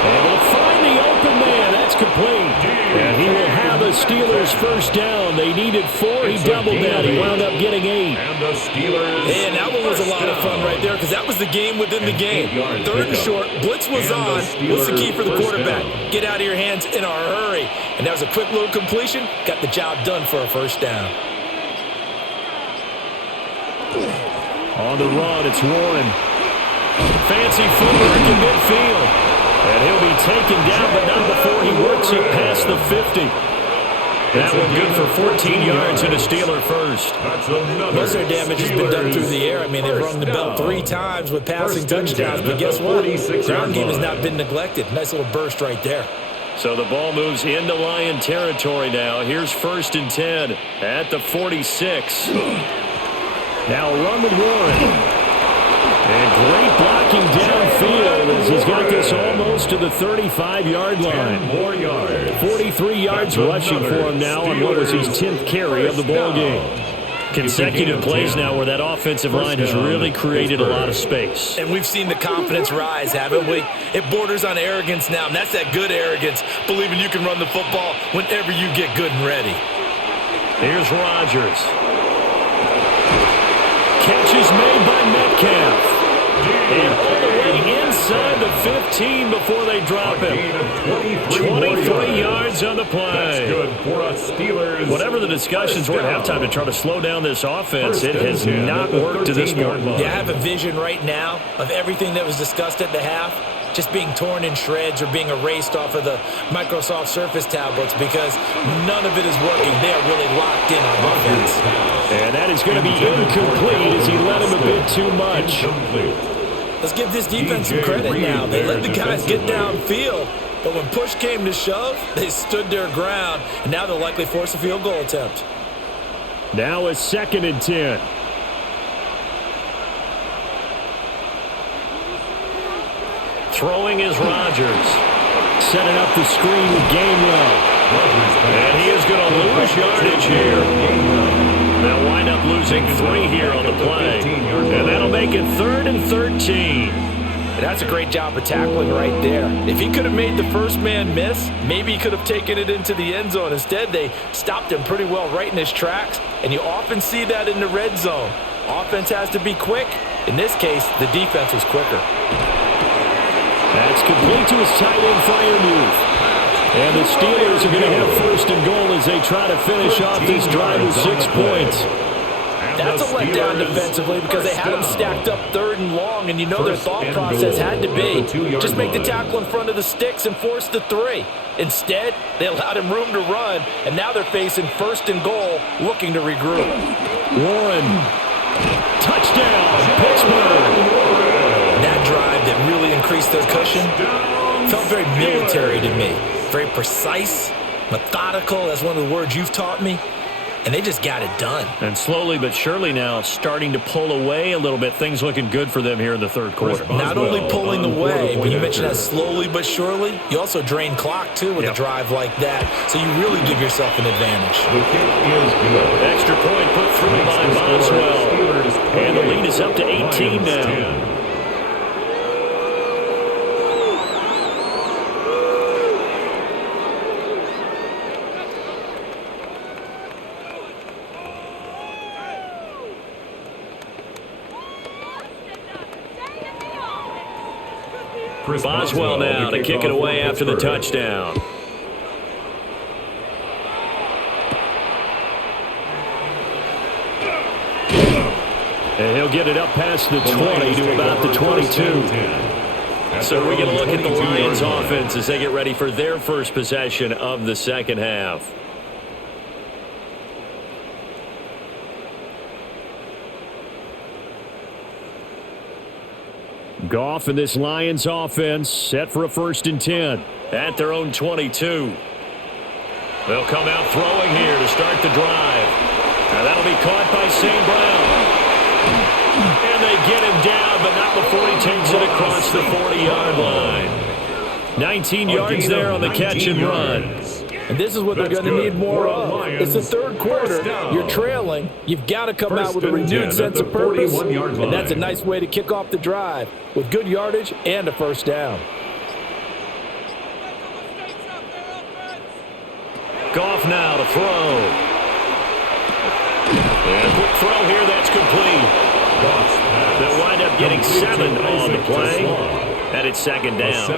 And we'll find the open man. That's complete. And he will have a Steelers first down. They needed 4. He doubled that. He wound up getting 8. And the Steelers. And that one was a lot of fun right there because that was the game within the game. Third and short. Blitz was on. What's the key for the quarterback? Get out of your hands in a hurry. And that was a quick little completion. Got the job done for a first down. On the run, it's Warren. Fancy footwork in midfield. And he'll be taken down, but not before he works it past the 50. That one good for 14 yards and a Steeler first. Most of their damage has been done through the air. I mean, they've rung the bell 3 times with passing touchdowns, but guess what? Ground game has not been neglected. Nice little burst right there. So the ball moves into Lion territory now. Here's 1st and 10 at the 46. Now a run with Warren. And great blocking downfield as he's got this almost to the 35-yard line. 10 more yards. 43 yards rushing for him now on what was his 10th carry of the ball game. Consecutive plays now where that offensive line has really created a lot of space. And we've seen the confidence rise, haven't we? It borders on arrogance now, and that's that good arrogance, believing you can run the football whenever you get good and ready. Here's Rodgers. Catch is made by Metcalf. And all the way inside the 15 before they drop him. 23 yards on the play. That's good for us Steelers. Whatever the discussions were at halftime to try to slow down this offense, it has not worked to this point. Yeah, I have a vision right now of everything that was discussed at the half just being torn in shreds or being erased off of the Microsoft Surface tablets because none of it is working. They are really locked in on offense. And that is going to be incomplete as he led him a bit too much. Let's give this defense some credit now. They let the guys get downfield, but when push came to shove, they stood their ground, and now they'll likely force a field goal attempt. Now a 2nd and 10. Throwing is Rodgers. Setting up the screen with Gainwell. And he is going to lose yardage here. They'll wind up losing 3 here on the play. And that'll make it 3rd and 13. And that's a great job of tackling right there. If he could have made the first man miss, maybe he could have taken it into the end zone. Instead, they stopped him pretty well right in his tracks, and you often see that in the red zone. Offense has to be quick. In this case, the defense was quicker. That's complete to his tight end Freiermuth. And the Steelers are going to have 1st and goal as they try to finish off this drive with 6 points. That's a letdown defensively because they had them stacked up 3rd and long, and you know their thought process had to be just make the tackle in front of the sticks and force the 3. Instead, they allowed him room to run, and now they're facing 1st and goal, looking to regroup. Warren, touchdown, Pittsburgh. That drive that really increased their cushion felt very military to me. Very precise, methodical, that's one of the words you've taught me. And they just got it done. And slowly but surely now starting to pull away a little bit. Things looking good for them here in the 3rd quarter. Not only pulling away, but you mentioned that slowly but surely. You also drain clock, too, with a drive like that. So you really give yourself an advantage. The kick is good. Extra point put through by Boswell. And the lead is up to 18 now. Boswell now to kick it away after the touchdown. And he'll get it up past the 20 to about the 22. So we're going to look at the Lions offense as they get ready for their first possession of the 2nd half. Goff and this Lions offense set for a 1st and 10 at their own 22. They'll come out throwing here to start the drive. Now that'll be caught by St. Brown. And they get him down, but not before he takes it across the 40-yard line. 19 yards there on the catch and run. And this is what they're going to need more of. It's the 3rd quarter. You're trailing. You've got to come out with a renewed sense of purpose. And that's a nice way to kick off the drive with good yardage and a 1st down. Goff now to throw. And a quick throw here, that's complete. They'll wind up getting 7 on the play. And it's 2nd down.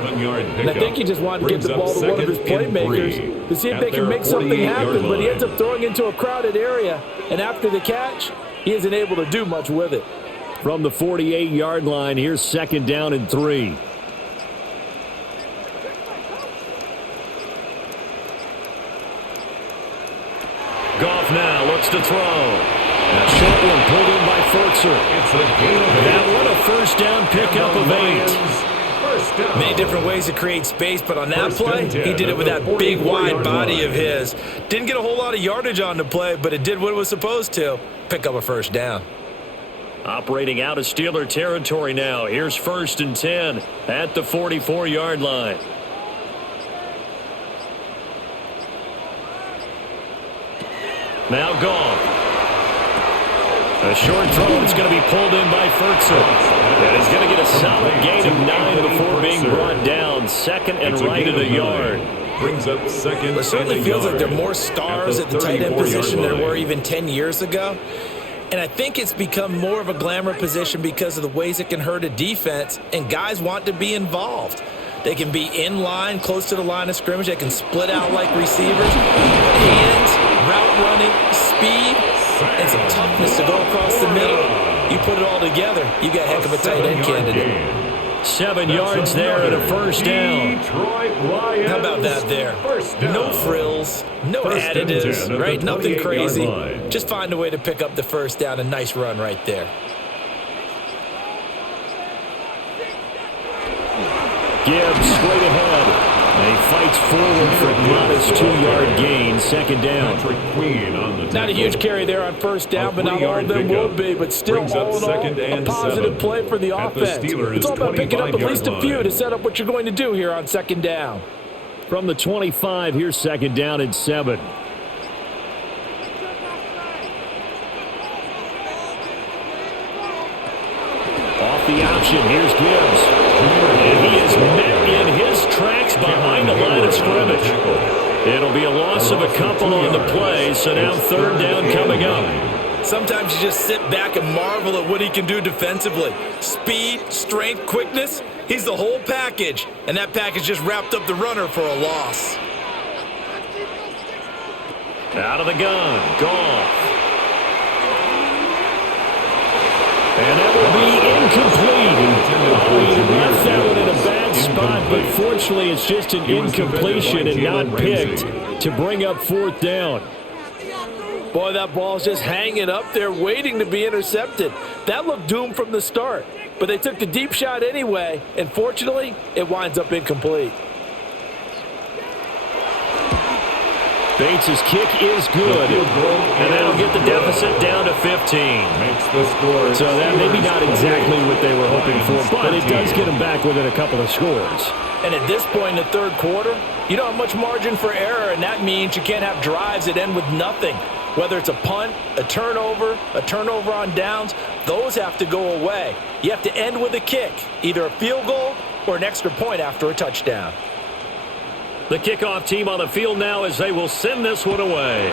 And I think he just wanted to get the ball to one of his playmakers to see if they can make something happen, but he ends up throwing into a crowded area. And after the catch, he isn't able to do much with it. From the 48-yard line, here's 2nd down and 3. Goff now looks to throw. A short one pulled in by Furtzer. That one a 1st down pickup of 8. Many different ways to create space, but on that play, he did it with that big, wide body of his. Didn't get a whole lot of yardage on the play, but it did what it was supposed to. Pick up a 1st down. Operating out of Steeler territory now. Here's 1st and 10 at the 44-yard line. Now Goff. A short throw, and it's going to be pulled in by Furtzer. And he's going to get a solid gain of 9 before being brought down. 2nd and right at a yard. Brings up 2nd. It certainly feels like there are more stars at the tight end position than there were even 10 years ago. And I think it's become more of a glamour position because of the ways it can hurt a defense, and guys want to be involved. They can be in line, close to the line of scrimmage. They can split out like receivers. Hands, route running, speed, and some toughness to go across the middle. You put it all together, you got a heck of a tight end candidate. 7 yards there and a 1st down. How about that there? No frills, no additives, right? Nothing crazy. Just find a way to pick up the 1st down. A nice run right there. Gibbs straight ahead. And he fights forward for a modest 2-yard gain, second down. Not a huge carry there on first down, but not all of them will be. But still, all in all, a positive play for the offense. It's all about picking up at least a few to set up what you're going to do here on second down. From the 25, here's second down and 7. Off the option, here's Gibbs. And he is met in his tracks behind the line of scrimmage. It'll be a loss of a couple on the play, so now third down coming up. Sometimes you just sit back and marvel at what he can do defensively. Speed, strength, quickness, he's the whole package. And that package just wrapped up the runner for a loss. Out of the gun, Goff. And that will be incomplete. Oh, he left that one in a bad spot, but fortunately it's just an incompletion and not picked to bring up fourth down. Boy, that ball's just hanging up there waiting to be intercepted. That looked doomed from the start, but they took the deep shot anyway, and fortunately, it winds up incomplete. Bates' kick is good, and that'll get the deficit down to 15. So that maybe not exactly what they were hoping for, but it does get them back within a couple of scores. And at this point in the third quarter, you don't have much margin for error, and that means you can't have drives that end with nothing. Whether it's a punt, a turnover on downs, those have to go away. You have to end with a kick, either a field goal or an extra point after a touchdown. The kickoff team on the field now as they will send this one away.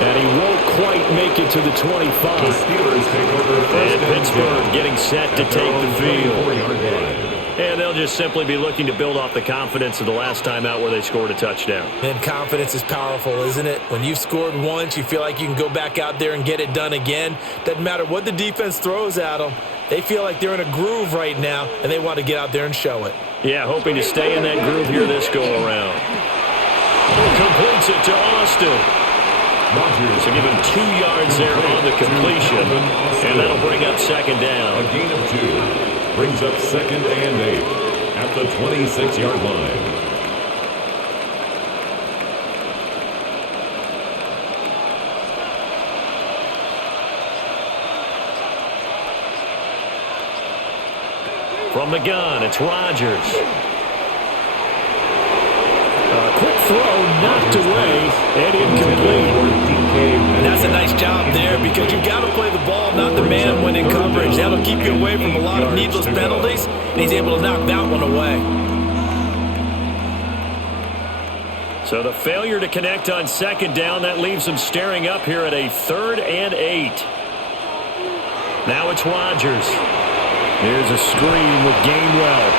And he won't quite make it to the 25. The Steelers take over first and Pittsburgh getting set to take the field. And they'll just simply be looking to build off the confidence of the last time out where they scored a touchdown. And confidence is powerful, isn't it? When you've scored once, you feel like you can go back out there and get it done again. Doesn't matter what the defense throws at them. They feel like they're in a groove right now, and they want to get out there and show it. Yeah, hoping to stay in that groove here this go-around. Completes it to Austin. So give him 2 yards there on the completion. And that'll bring up second down. A gain of 2. Brings up second and 8 at the 26-yard line. From the gun, it's Rodgers. A quick throw, knocked away, and incomplete. And that's a nice job there because you've got to play the ball, not the man when in coverage. That'll keep you away from a lot of needless penalties, and he's able to knock that one away. So the failure to connect on second down, that leaves them staring up here at a 3rd and 8. Now it's Rodgers. Here's a screen with Gainwell.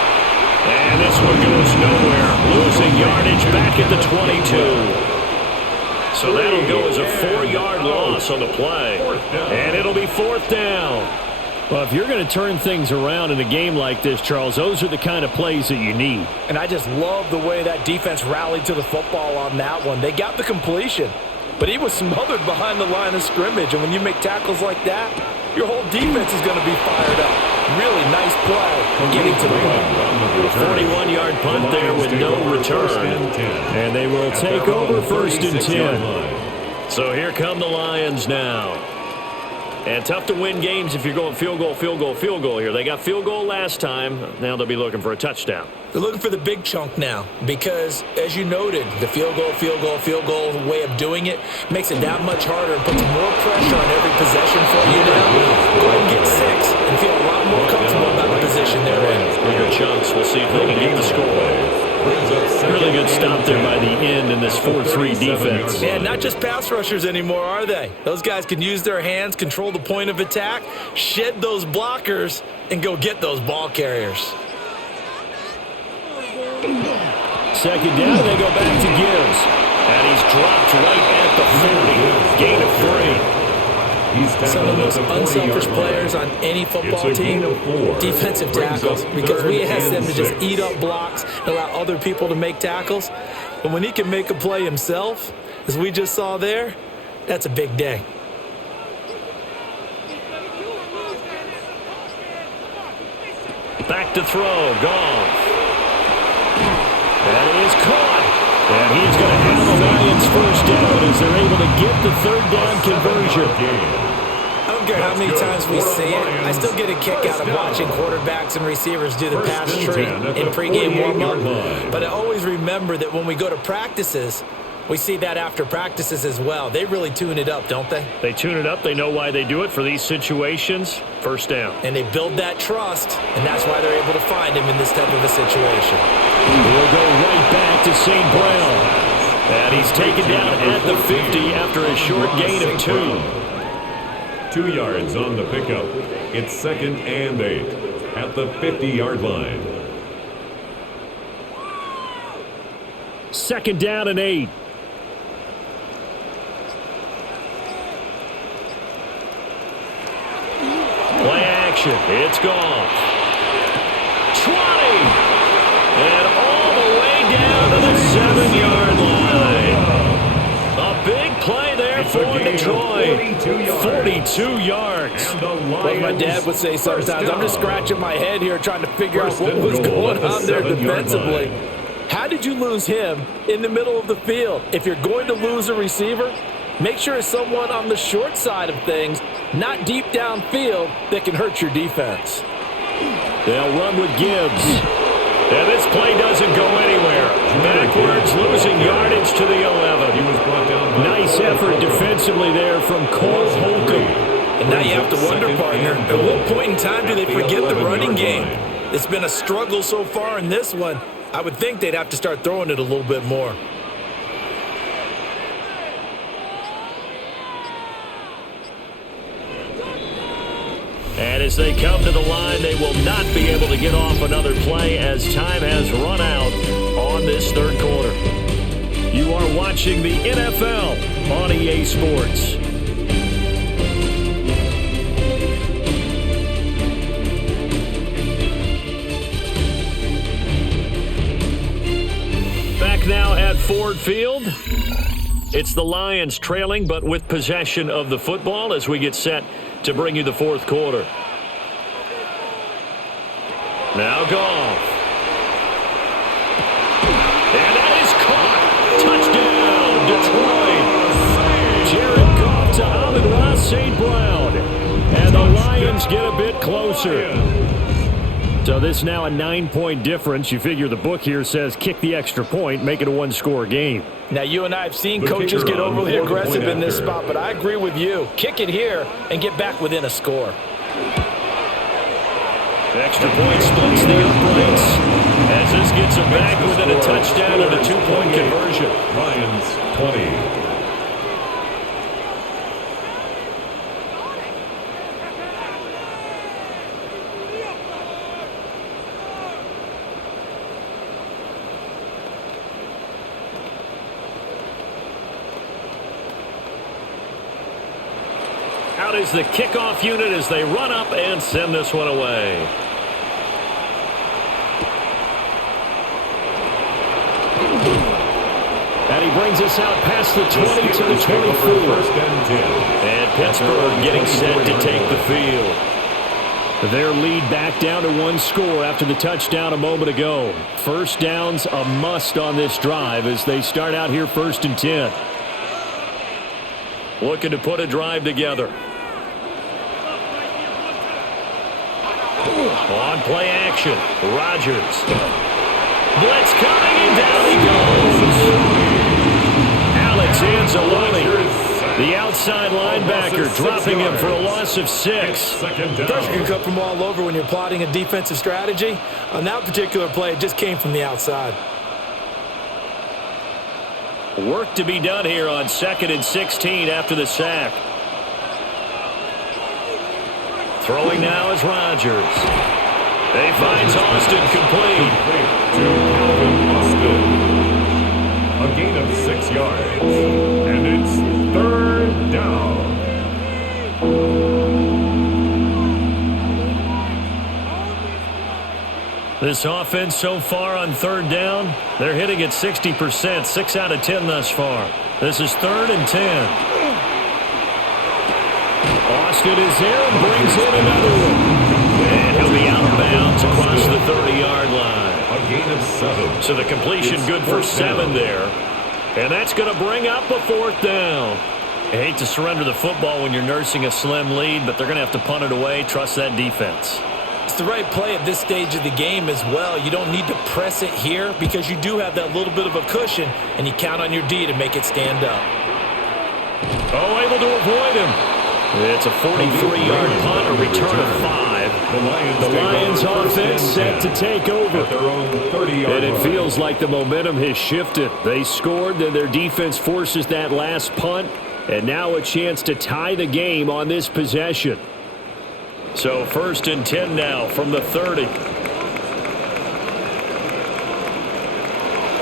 And this one goes nowhere. Losing yardage back at the 22. So that'll go as a 4-yard loss on the play. And it'll be fourth down. Well, if you're going to turn things around in a game like this, Charles, those are the kind of plays that you need. And I just love the way that defense rallied to the football on that one. They got the completion, but he was smothered behind the line of scrimmage. And when you make tackles like that, your whole defense is going to be fired up. Really nice play getting to the ball. A 41-yard punt there with no return. And they will take over 1st and 10. So here come the Lions now. And tough to win games if you're going field goal, field goal, field goal here. They got field goal last time. Now they'll be looking for a touchdown. They're looking for the big chunk now because, as you noted, the field goal way of doing it makes it that much harder and puts more pressure on every possession for you now. Go ahead and get 6 and feel a lot more comfortable about the position they're in. Bigger chunks. We'll see if they can get the score. Really good stop there by the end in this 4-3 defense. Yeah, not just pass rushers anymore, are they? Those guys can use their hands, control the point of attack, shed those blockers, and go get those ball carriers. Second down, they go back to Gibbs. And he's dropped right at the 40. Gain of 3. Some of the most unselfish players on any football team, defensive tackles, because we ask them to just eat up blocks and allow other people to make tackles. But when he can make a play himself, as we just saw there, that's a big day. to throw. Goff. That is caught. And he's going to have the Lions first down as they're able to get the third down conversion. I don't care how many times we see it. I still get a kick out of watching quarterbacks and receivers do the pass tree in pregame warm-up. But I always remember that when we go to practices, we see that after practices as well. They really tune it up, don't they? They tune it up. They know why they do it for these situations. First down. And they build that trust, and that's why they're able to find him in this type of a situation. He'll go right back to St. Brown. And he's taken down at the 50 after a short gain of 2. 2 yards on the pickup. It's 2nd and 8 at the 50-yard line. 2nd down and 8. Play action. It's gone. 20. And all the way down to the 7-yard line. A big play there for Detroit. 42 yards. What my dad would say sometimes, I'm just scratching my head here trying to figure out what was going on there defensively. How did you lose him in the middle of the field? If you're going to lose a receiver, make sure it's someone on the short side of things, not deep downfield, that can hurt your defense. They'll run with Gibbs. And this play doesn't go anywhere. Backwards, losing yardage to the 11. Nice effort defensively there from Cole Holcomb. And now you have to wonder, partner, at what point in time do they forget the running game? It's been a struggle so far in this one. I would think they'd have to start throwing it a little bit more. And as they come to the line, they will not be able to get off another play as time has run out on this third quarter. You are watching the NFL on EA Sports. Back now at Ford Field. It's the Lions trailing, but with possession of the football as we get set to bring you the fourth quarter. Now Goff. And that is caught. Touchdown, Detroit. Jared Goff to Amon-Ra St. Brown. And the Lions get a bit closer. So this is now a 9-point difference. You figure the book here says kick the extra point, make it a one-score game. Now, you and I have seen coaches get overly aggressive in this spot, but I agree with you. Kick it here and get back within a score. Extra point splits the uprights as this gets them back within a touchdown and a 2-point conversion. Lions 20. Out is the kickoff unit as they run up and send this one away. And he brings us out past the 20 to the 24. And Pittsburgh getting set to take the field. Their lead back down to 1 score after the touchdown a moment ago. First down's a must on this drive as they start out here 1st and 10. Looking to put a drive together. On play action, Rodgers. Blitz coming and down he goes. Alex Anzalone, the outside linebacker, dropping him for a loss of 6. Pressure can come from all over when you're plotting a defensive strategy. On that particular play, it just came from the outside. Work to be done here on 2nd and 16 after the sack. Throwing now is Rodgers. They finds Austin complete. To Calvin Austin. A gain of 6 yards. And it's 3rd down. This offense so far on 3rd down, they're hitting at 60%, 6 out of 10 thus far. This is 3rd and 10. Austin is there and brings in another one. And He'll be out of bounds across the 30-yard line. A gain of 7. So the completion good for 7 there. And that's going to bring up a 4th down. I hate to surrender the football when you're nursing a slim lead, but they're going to have to punt it away. Trust that defense. It's the right play at this stage of the game as well. You don't need to press it here because you do have that little bit of a cushion, and you count on your D to make it stand up. Oh, able to avoid him. It's a 43-yard punt, a return of 5. The Lions offense set to take over. And it feels like the momentum has shifted. They scored, then their defense forces that last punt, and now a chance to tie the game on this possession. So 1st and 10 now from the 30.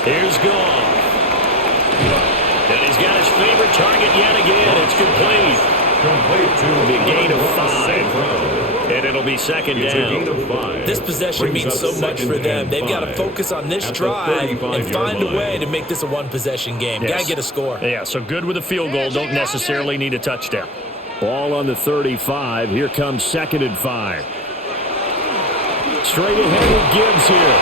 Here's Goff. And he's got his favorite target yet again. It's complete. It'll be a gain of 5. And it'll be 2nd down. This possession means so much for them. They've got to focus on this drive and find a way to make this a one-possession game. Yes. Got to get a score. Yeah, so good with a field goal. Don't necessarily need a touchdown. Ball on the 35. Here comes 2nd and 5. Straight ahead with Gibbs here.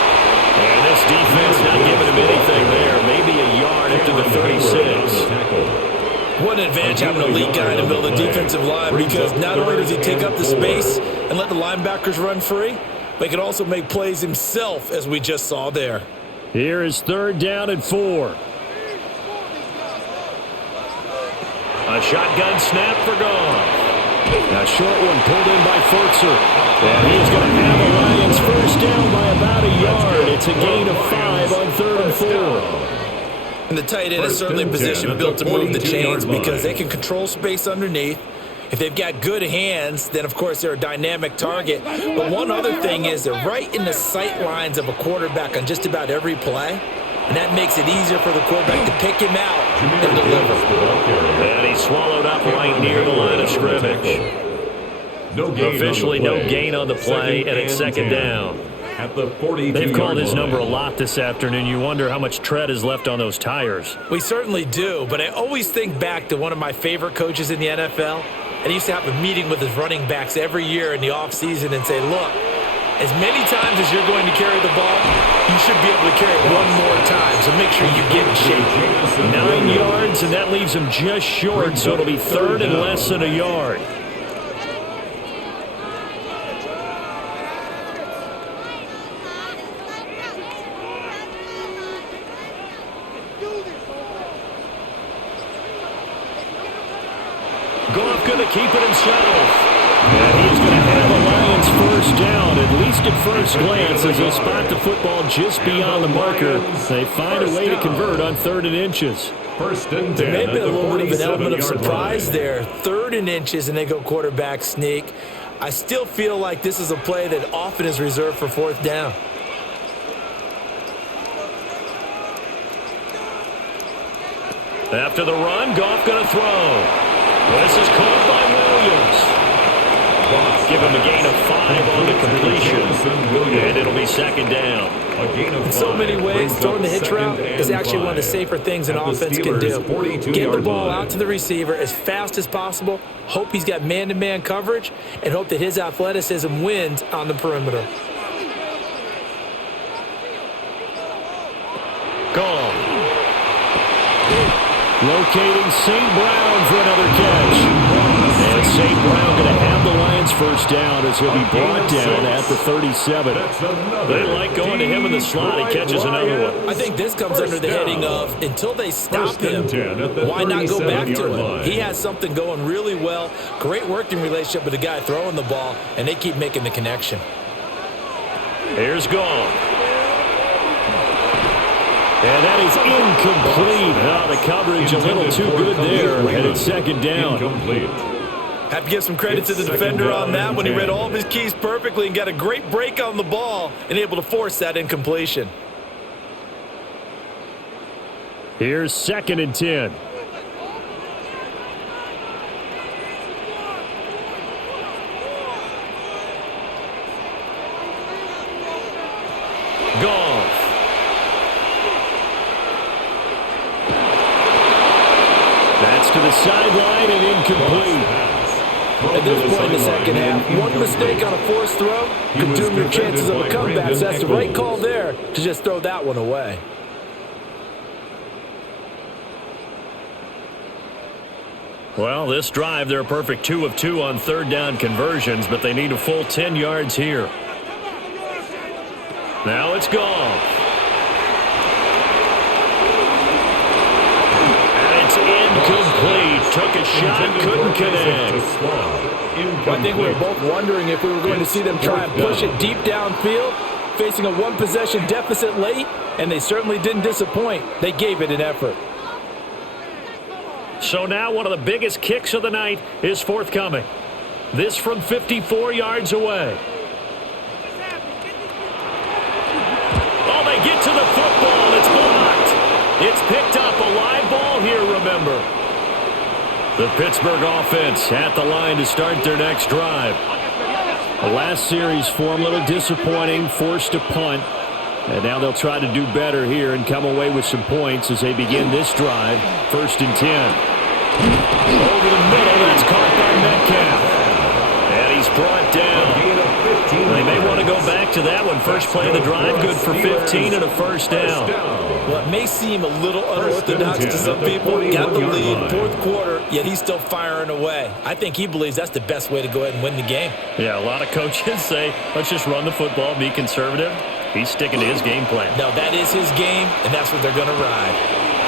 And this defense not giving him anything there. Maybe a yard after the 36. What an advantage having an elite guy in the middle of the defensive line, because not only does he take up the space and let the linebackers run free, but he can also make plays himself, as we just saw there. Here is 3rd down and 4. A shotgun snap for Goff. A short one pulled in by Furtzer. And he's going to have the Lions first down by about a yard. It's a gain of 5 on 3rd and 4. And the tight end is certainly a position built to move the chains because they can control space underneath. If they've got good hands, then, of course, they're a dynamic target. But one other thing is they're right in the sight lines of a quarterback on just about every play. And that makes it easier for the quarterback to pick him out and deliver. And he swallowed up right near the line of scrimmage. Officially no gain on the play, and it's 2nd down. At the 42-yard line. They've called his number a lot this afternoon. You wonder how much tread is left on those tires. We certainly do, but I always think back to one of my favorite coaches in the NFL. And he used to have a meeting with his running backs every year in the offseason and say, look, as many times as you're going to carry the ball, you should be able to carry it one more time, so make sure you get in shape. 9 yards, and that leaves him just short, so it'll be 3rd and less than a yard. Goff going to keep it himself. And he's going to have the Lions first down, at least at first glance, as he'll spot the football just beyond the marker. They find a way to convert on 3rd and inches. 1st and 10. There may have been a little bit of an element of surprise there. 3rd and inches, and they go quarterback sneak. I still feel like this is a play that often is reserved for 4th down. After the run, Goff going to throw. This is caught by Williams. Give him a gain of 5 on the completion, and it'll be 2nd down. In so many ways, throwing the hitch route is actually one of the safer things an offense can do. Get the ball out to the receiver as fast as possible, hope he's got man-to-man coverage, and hope that his athleticism wins on the perimeter. Goal. Locating St. Brown for another catch. And St. Brown going to have the Lions first down as he'll be brought down at the 37. They like going to him in the slot. He catches another one. I think this comes under the heading of until they stop him, why not go back to him? He has something going really well. Great working relationship with the guy throwing the ball, and they keep making the connection. Here's Goff. And that is incomplete. Now the coverage a little too good there, and it's 2nd down. Incomplete. Have to give some credit to the defender on that when he read all of his keys perfectly and got a great break on the ball and able to force that incompletion. Here's 2nd and 10. Goff. That's to the sideline and incomplete. At this point in the second half, one mistake on a forced throw could doom your chances of a comeback. So that's the right call there to just throw that one away. Well, this drive, they're a perfect 2 of 2 on third down conversions, but they need a full 10 yards here. Now it's Goff. And it's incomplete. Took a shot, couldn't connect. I think we were both wondering if we were going to see them try and push it deep downfield, facing a one-possession deficit late, and they certainly didn't disappoint. They gave it an effort. So now one of the biggest kicks of the night is forthcoming. This from 54 yards away. Oh, they get to the football. It's blocked. It's picked up. A live ball here, remember. The Pittsburgh offense at the line to start their next drive. The last series for them, a little disappointing, forced to punt. And now they'll try to do better here and come away with some points as they begin this drive. 1st and 10. Over the middle, that's caught by Metcalf. And he's brought down. They may want to go back to that one. First play of the drive, good for 15 and a first down. Well, it may seem a little unorthodox to some people. Got the lead, 4th quarter, yet he's still firing away. I think he believes that's the best way to go ahead and win the game. Yeah, a lot of coaches say, let's just run the football, be conservative. He's sticking to his game plan. No, that is his game, and that's what they're going to ride.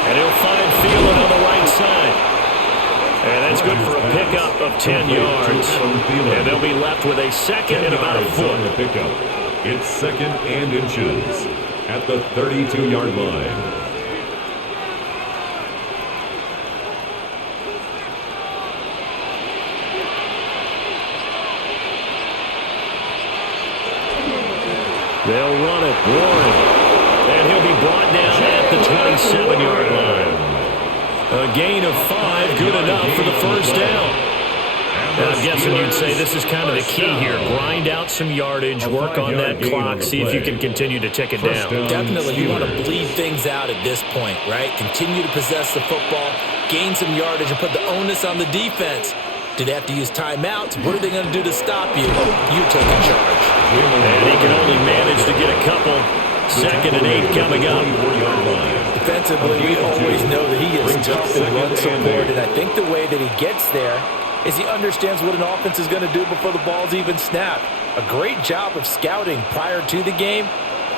And he'll find Thielen on the right side. And that's good for a pickup of 10 yards. And they'll be left with a second and about a foot. It's 2nd and inches at the 32-yard line. They'll run it. Warren. And he'll be brought down at the 27-yard line. A gain of 5, good enough for the first down. And I'm guessing you'd say this is kind of the key here. Grind out some yardage, work on that clock, see if you can continue to tick it down. Definitely, you want to bleed things out at this point, right? Continue to possess the football, gain some yardage, and put the onus on the defense. Do they have to use timeouts? What are they going to do to stop you? You're taking charge. And he can only manage to get a couple. 2nd and 8 coming up. Defensively, we always know that he is tough in run support, and I think the way that he gets there is he understands what an offense is going to do before the ball's even snapped. A great job of scouting prior to the game,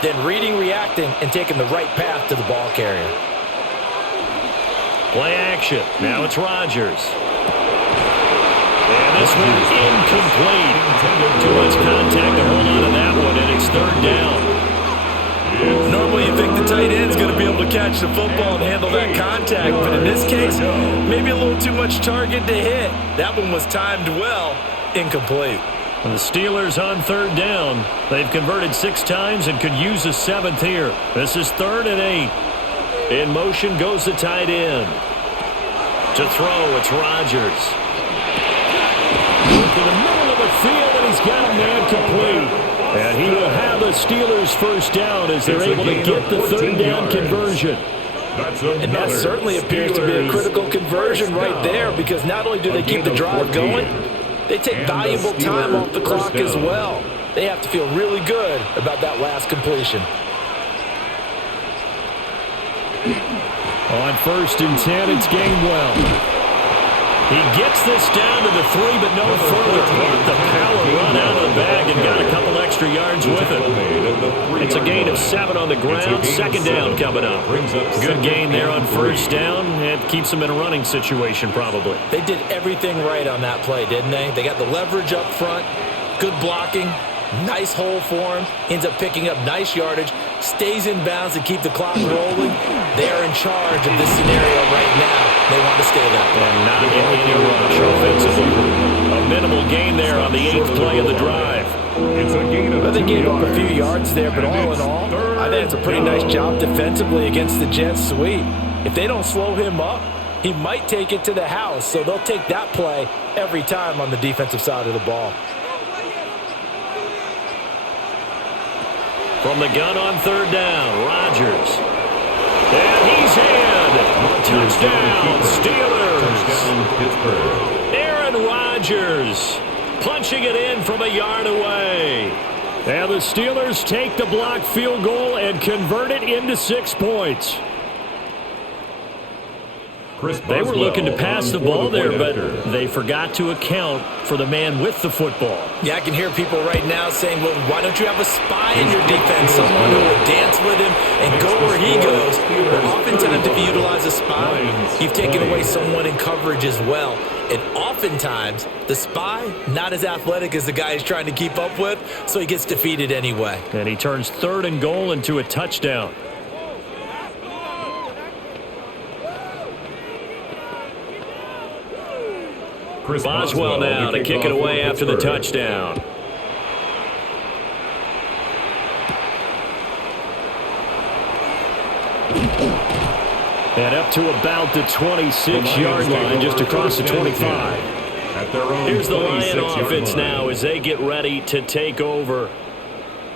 then reading, reacting, and taking the right path to the ball carrier. Play action. Now it's Rodgers. And this one incomplete. Too much contact to hold on to that one, and it's 3rd down. Normally you think the tight end's going to be able to catch the football and handle that contact, but in this case, maybe a little too much target to hit. That one was timed well, incomplete. And the Steelers on 3rd down. They've converted 6 times and could use a 7th here. This is 3rd and 8. In motion goes the tight end. To throw, it's Rodgers. Look in the middle of the field, and he's got a man complete. And he will have a Steelers first down as they're able to get the 3rd down conversion. And that certainly appears to be a critical conversion right there, because not only do they keep the drive going, they take valuable time off the clock as well. They have to feel really good about that last completion. On 1st and 10, it's Gainwell. He gets this down to the 3, but no further. The power run out of the bag and got a couple extra yards with it. It's a gain of 7 on the ground. 2nd down coming up. Good gain there on 1st down. It keeps them in a running situation probably. They did everything right on that play, didn't they? They got the leverage up front, good blocking, nice hole for him. Ends up picking up nice yardage, stays in bounds to keep the clock rolling. They are in charge of this scenario right now. They want to stay that way. And not in any rush offensively. A minimal gain there on the 8th play of the drive. It's a gain of 2 they gave up a few yards. yards there, but all in all, I think it's a pretty nice job defensively against the jet sweep. If they don't slow him up, he might take it to the house, so they'll take that play every time on the defensive side of the ball. From the gun on 3rd down, Rodgers. And he's in. Touchdown, Steelers. Touchdown, Pittsburgh. Aaron Rodgers Rodgers punching it in from a yard away. And the Steelers take the blocked field goal and convert it into 6 points. They were looking to pass the ball there, but they forgot to account for the man with the football. Yeah, I can hear people right now saying, well, why don't you have a spy in your defense, someone who will dance with him and go where he goes? Well, oftentimes, if you utilize a spy, you've taken away someone in coverage as well. And oftentimes, the spy, not as athletic as the guy he's trying to keep up with, so he gets defeated anyway. And he turns 3rd and goal into a touchdown. Boswell now to kick it away after the touchdown. And up to about the 26-yard line, just across the 25. Here's the Lion offense now as they get ready to take over.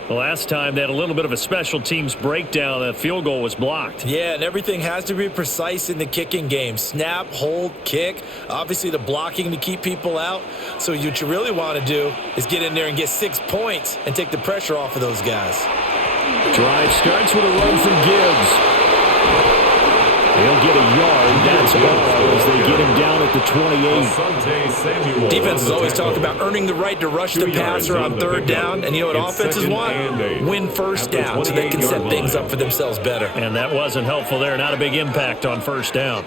The last time they had a little bit of a special teams breakdown. That field goal was blocked. Yeah, and everything has to be precise in the kicking game. Snap, hold, kick. Obviously, the blocking to keep people out. So what you really want to do is get in there and get 6 points and take the pressure off of those guys. Drive starts with a run from Gibbs. He'll get a yard. That's all as they get him down at the 28. Defenses always talk about earning the right to rush the passer on 3rd down. And you know what offenses want? Win 1st down so they can set things up for themselves better. And that wasn't helpful there. Not a big impact on 1st down.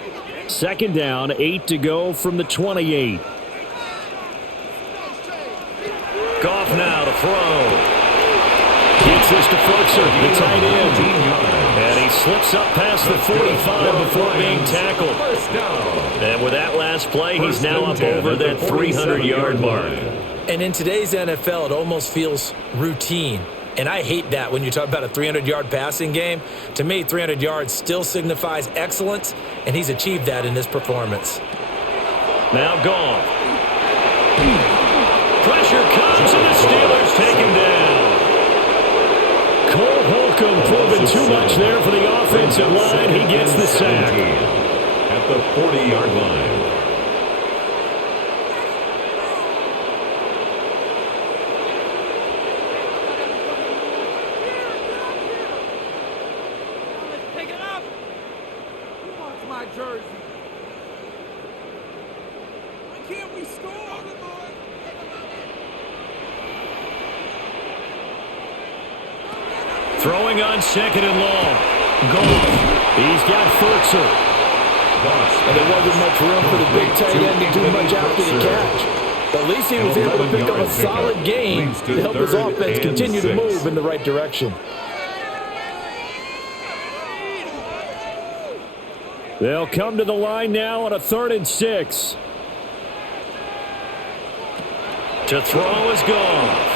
2nd down, 8 to go from the 28. Goff now to throw. Gets this to Ferguson, the tight end. And he slips up past the 45 before being tackled. And with that last play, he's now up over that 300-yard mark. And in today's NFL, it almost feels routine. And I hate that when you talk about a 300-yard passing game. To me, 300 yards still signifies excellence, and he's achieved that in this performance. Now gone. Pressure comes, and the Steelers take him down. Cole Holcomb proving too much there for the offensive line. He gets the sack. At the 40-yard line. Pick it up. Who wants my jersey? Why can't we score? Throwing on 2nd and long. Goff. He's got Ferguson. And there wasn't much room for the big tight end to do much after the catch. But at least he was able to pick up a solid gain to help his offense continue to move in the right direction. They'll come to the line now on a 3rd and 6. To throw is Goff.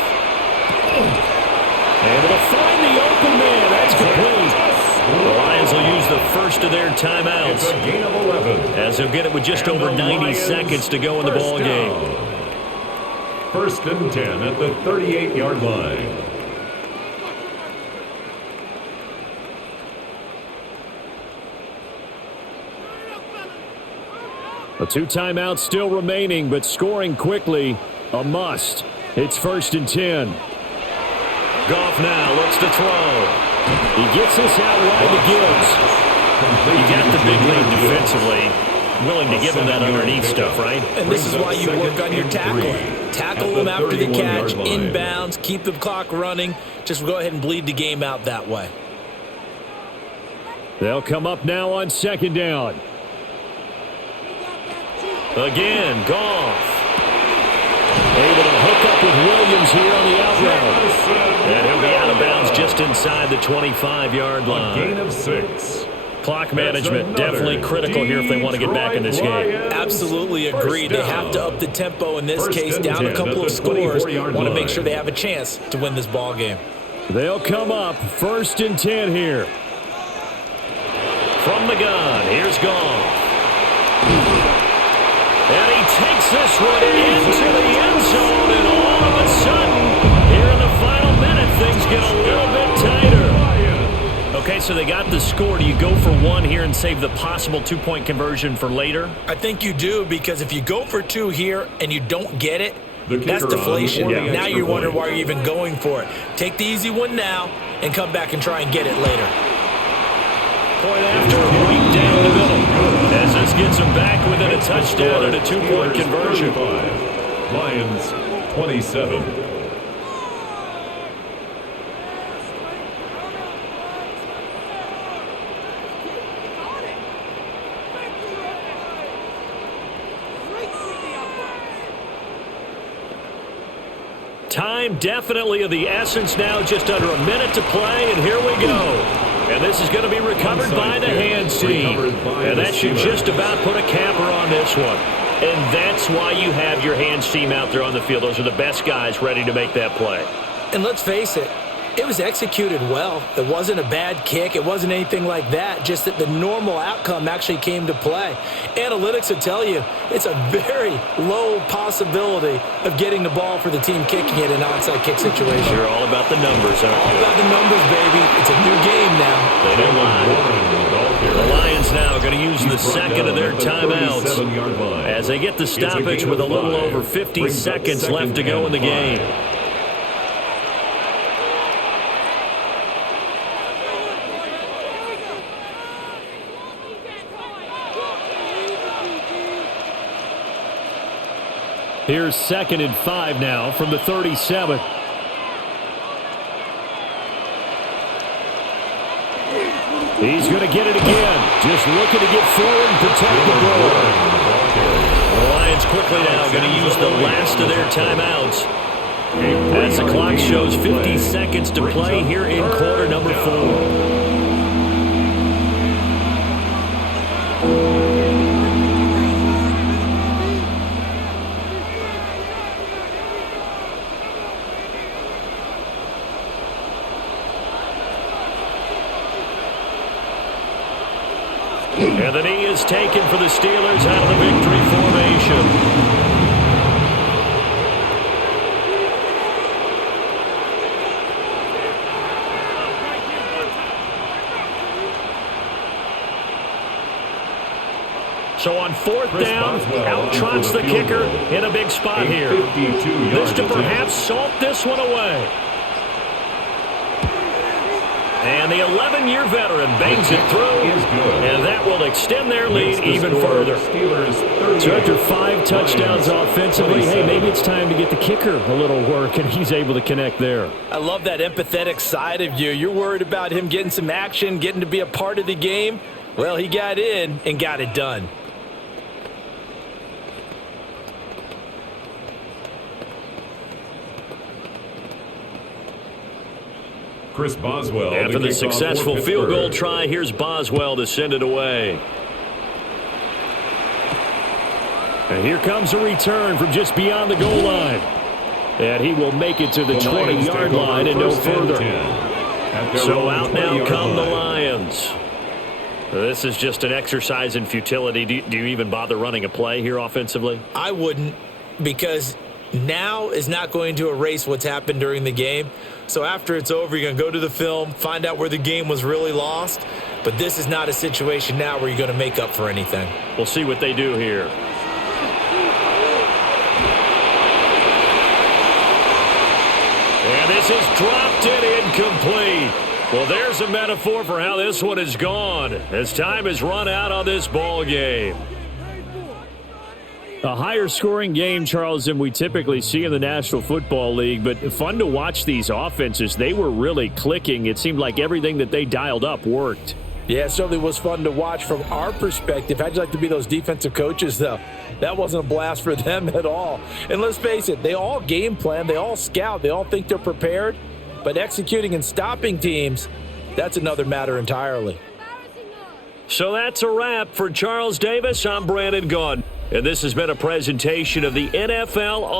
And it'll find the open man. That's complete. The Lions will use the first of their timeouts. It's a gain of 11. As they'll get it with just over 90 seconds to go in the ball game. 1st and 10 at the 38-yard line. The 2 timeouts still remaining, but scoring quickly, a must. It's 1st and 10. Goff now looks to throw. He gets this out wide to Gibbs. You got the big lead defensively. Willing to give him that underneath stuff, right? And this is why you work on your tackling. Tackle him after the catch, inbounds, keep the clock running. Just go ahead and bleed the game out that way. They'll come up now on 2nd down. Again, Goff. Able to hook up with Williams here on the out route. And he'll be out of bounds just inside the 25-yard line. A gain of 6. Clock management definitely critical here if they want to get back in this game. Absolutely agreed. They have to up the tempo in this case, down a couple of scores. Want to make sure they have a chance to win this ball game. They'll come up 1st and 10 here. From the gun, here's Goff. And he takes this one into the end zone, and all of a sudden, here in the final minute, things get a little bit tighter. Okay, so they got the score. Do you go for one here and save the possible two-point conversion for later? I think you do, because if you go for two here and you don't get it, that's kicker deflation. on the Now you wonder point. why you're even going for it. Take the easy one now and come back and try and get it later. Point after, right down the middle. As this gets them back within a touchdown and a two-point conversion. 35. Lions 27. Time definitely of the essence now, just under a minute to play, and here we go. And this is going to be recovered by the hands team. And that should just about put a capper on this one. And that's why you have your hands team out there on the field. Those are the best guys ready to make that play. And let's face it, it was executed well. It wasn't a bad kick. It wasn't anything like that, just that the normal outcome actually came to play. Analytics will tell you it's a very low possibility of getting the ball for the team kicking it in an onside kick situation. You're all about the numbers, aren't you? All about the numbers, baby. It's a new game now. They don't lie. The Lions now going to use the second of their timeouts as they get the stoppage with a little over 50 seconds left to go in the game. Here's 2nd and 5 now from the 37. He's going to get it again. Just looking to get forward and protect the ball. The Lions quickly now going to use the last of their timeouts as the clock shows 50 seconds to play here in quarter number 4. And the knee is taken for the Steelers out of the victory formation. So on 4th down, out trots the kicker in a big spot here. This to perhaps salt this one away. And the 11-year veteran bangs it through, and that will extend their lead even further. So after 5 touchdowns offensively, hey, maybe it's time to get the kicker a little work, and he's able to connect there. I love that empathetic side of you. You're worried about him getting some action, getting to be a part of the game. Well, he got in and got it done. Chris Boswell. After the successful field goal try, here's Boswell to send it away. And here comes a return from just beyond the goal line. And he will make it to the 20-yard line and no further. So out now come the Lions. This is just an exercise in futility. Do you even bother running a play here offensively? I wouldn't, because now is not going to erase what's happened during the game. So after it's over, you're going to go to the film, find out where the game was really lost. But this is not a situation now where you're going to make up for anything. We'll see what they do here. And this is dropped and incomplete. Well, there's a metaphor for how this one is gone as time has run out on this ball game. A higher scoring game, Charles, than we typically see in the National Football League, but fun to watch these offenses. They were really clicking. It seemed like everything that they dialed up worked. Yeah, it certainly was fun to watch from our perspective. How'd you like to be those defensive coaches, though? That wasn't a blast for them at all. And let's face it, they all game plan, they all scout, they all think they're prepared, but executing and stopping teams, that's another matter entirely. So that's a wrap for Charles Davis. I'm Brandon Gaudin. And this has been a presentation of the NFL on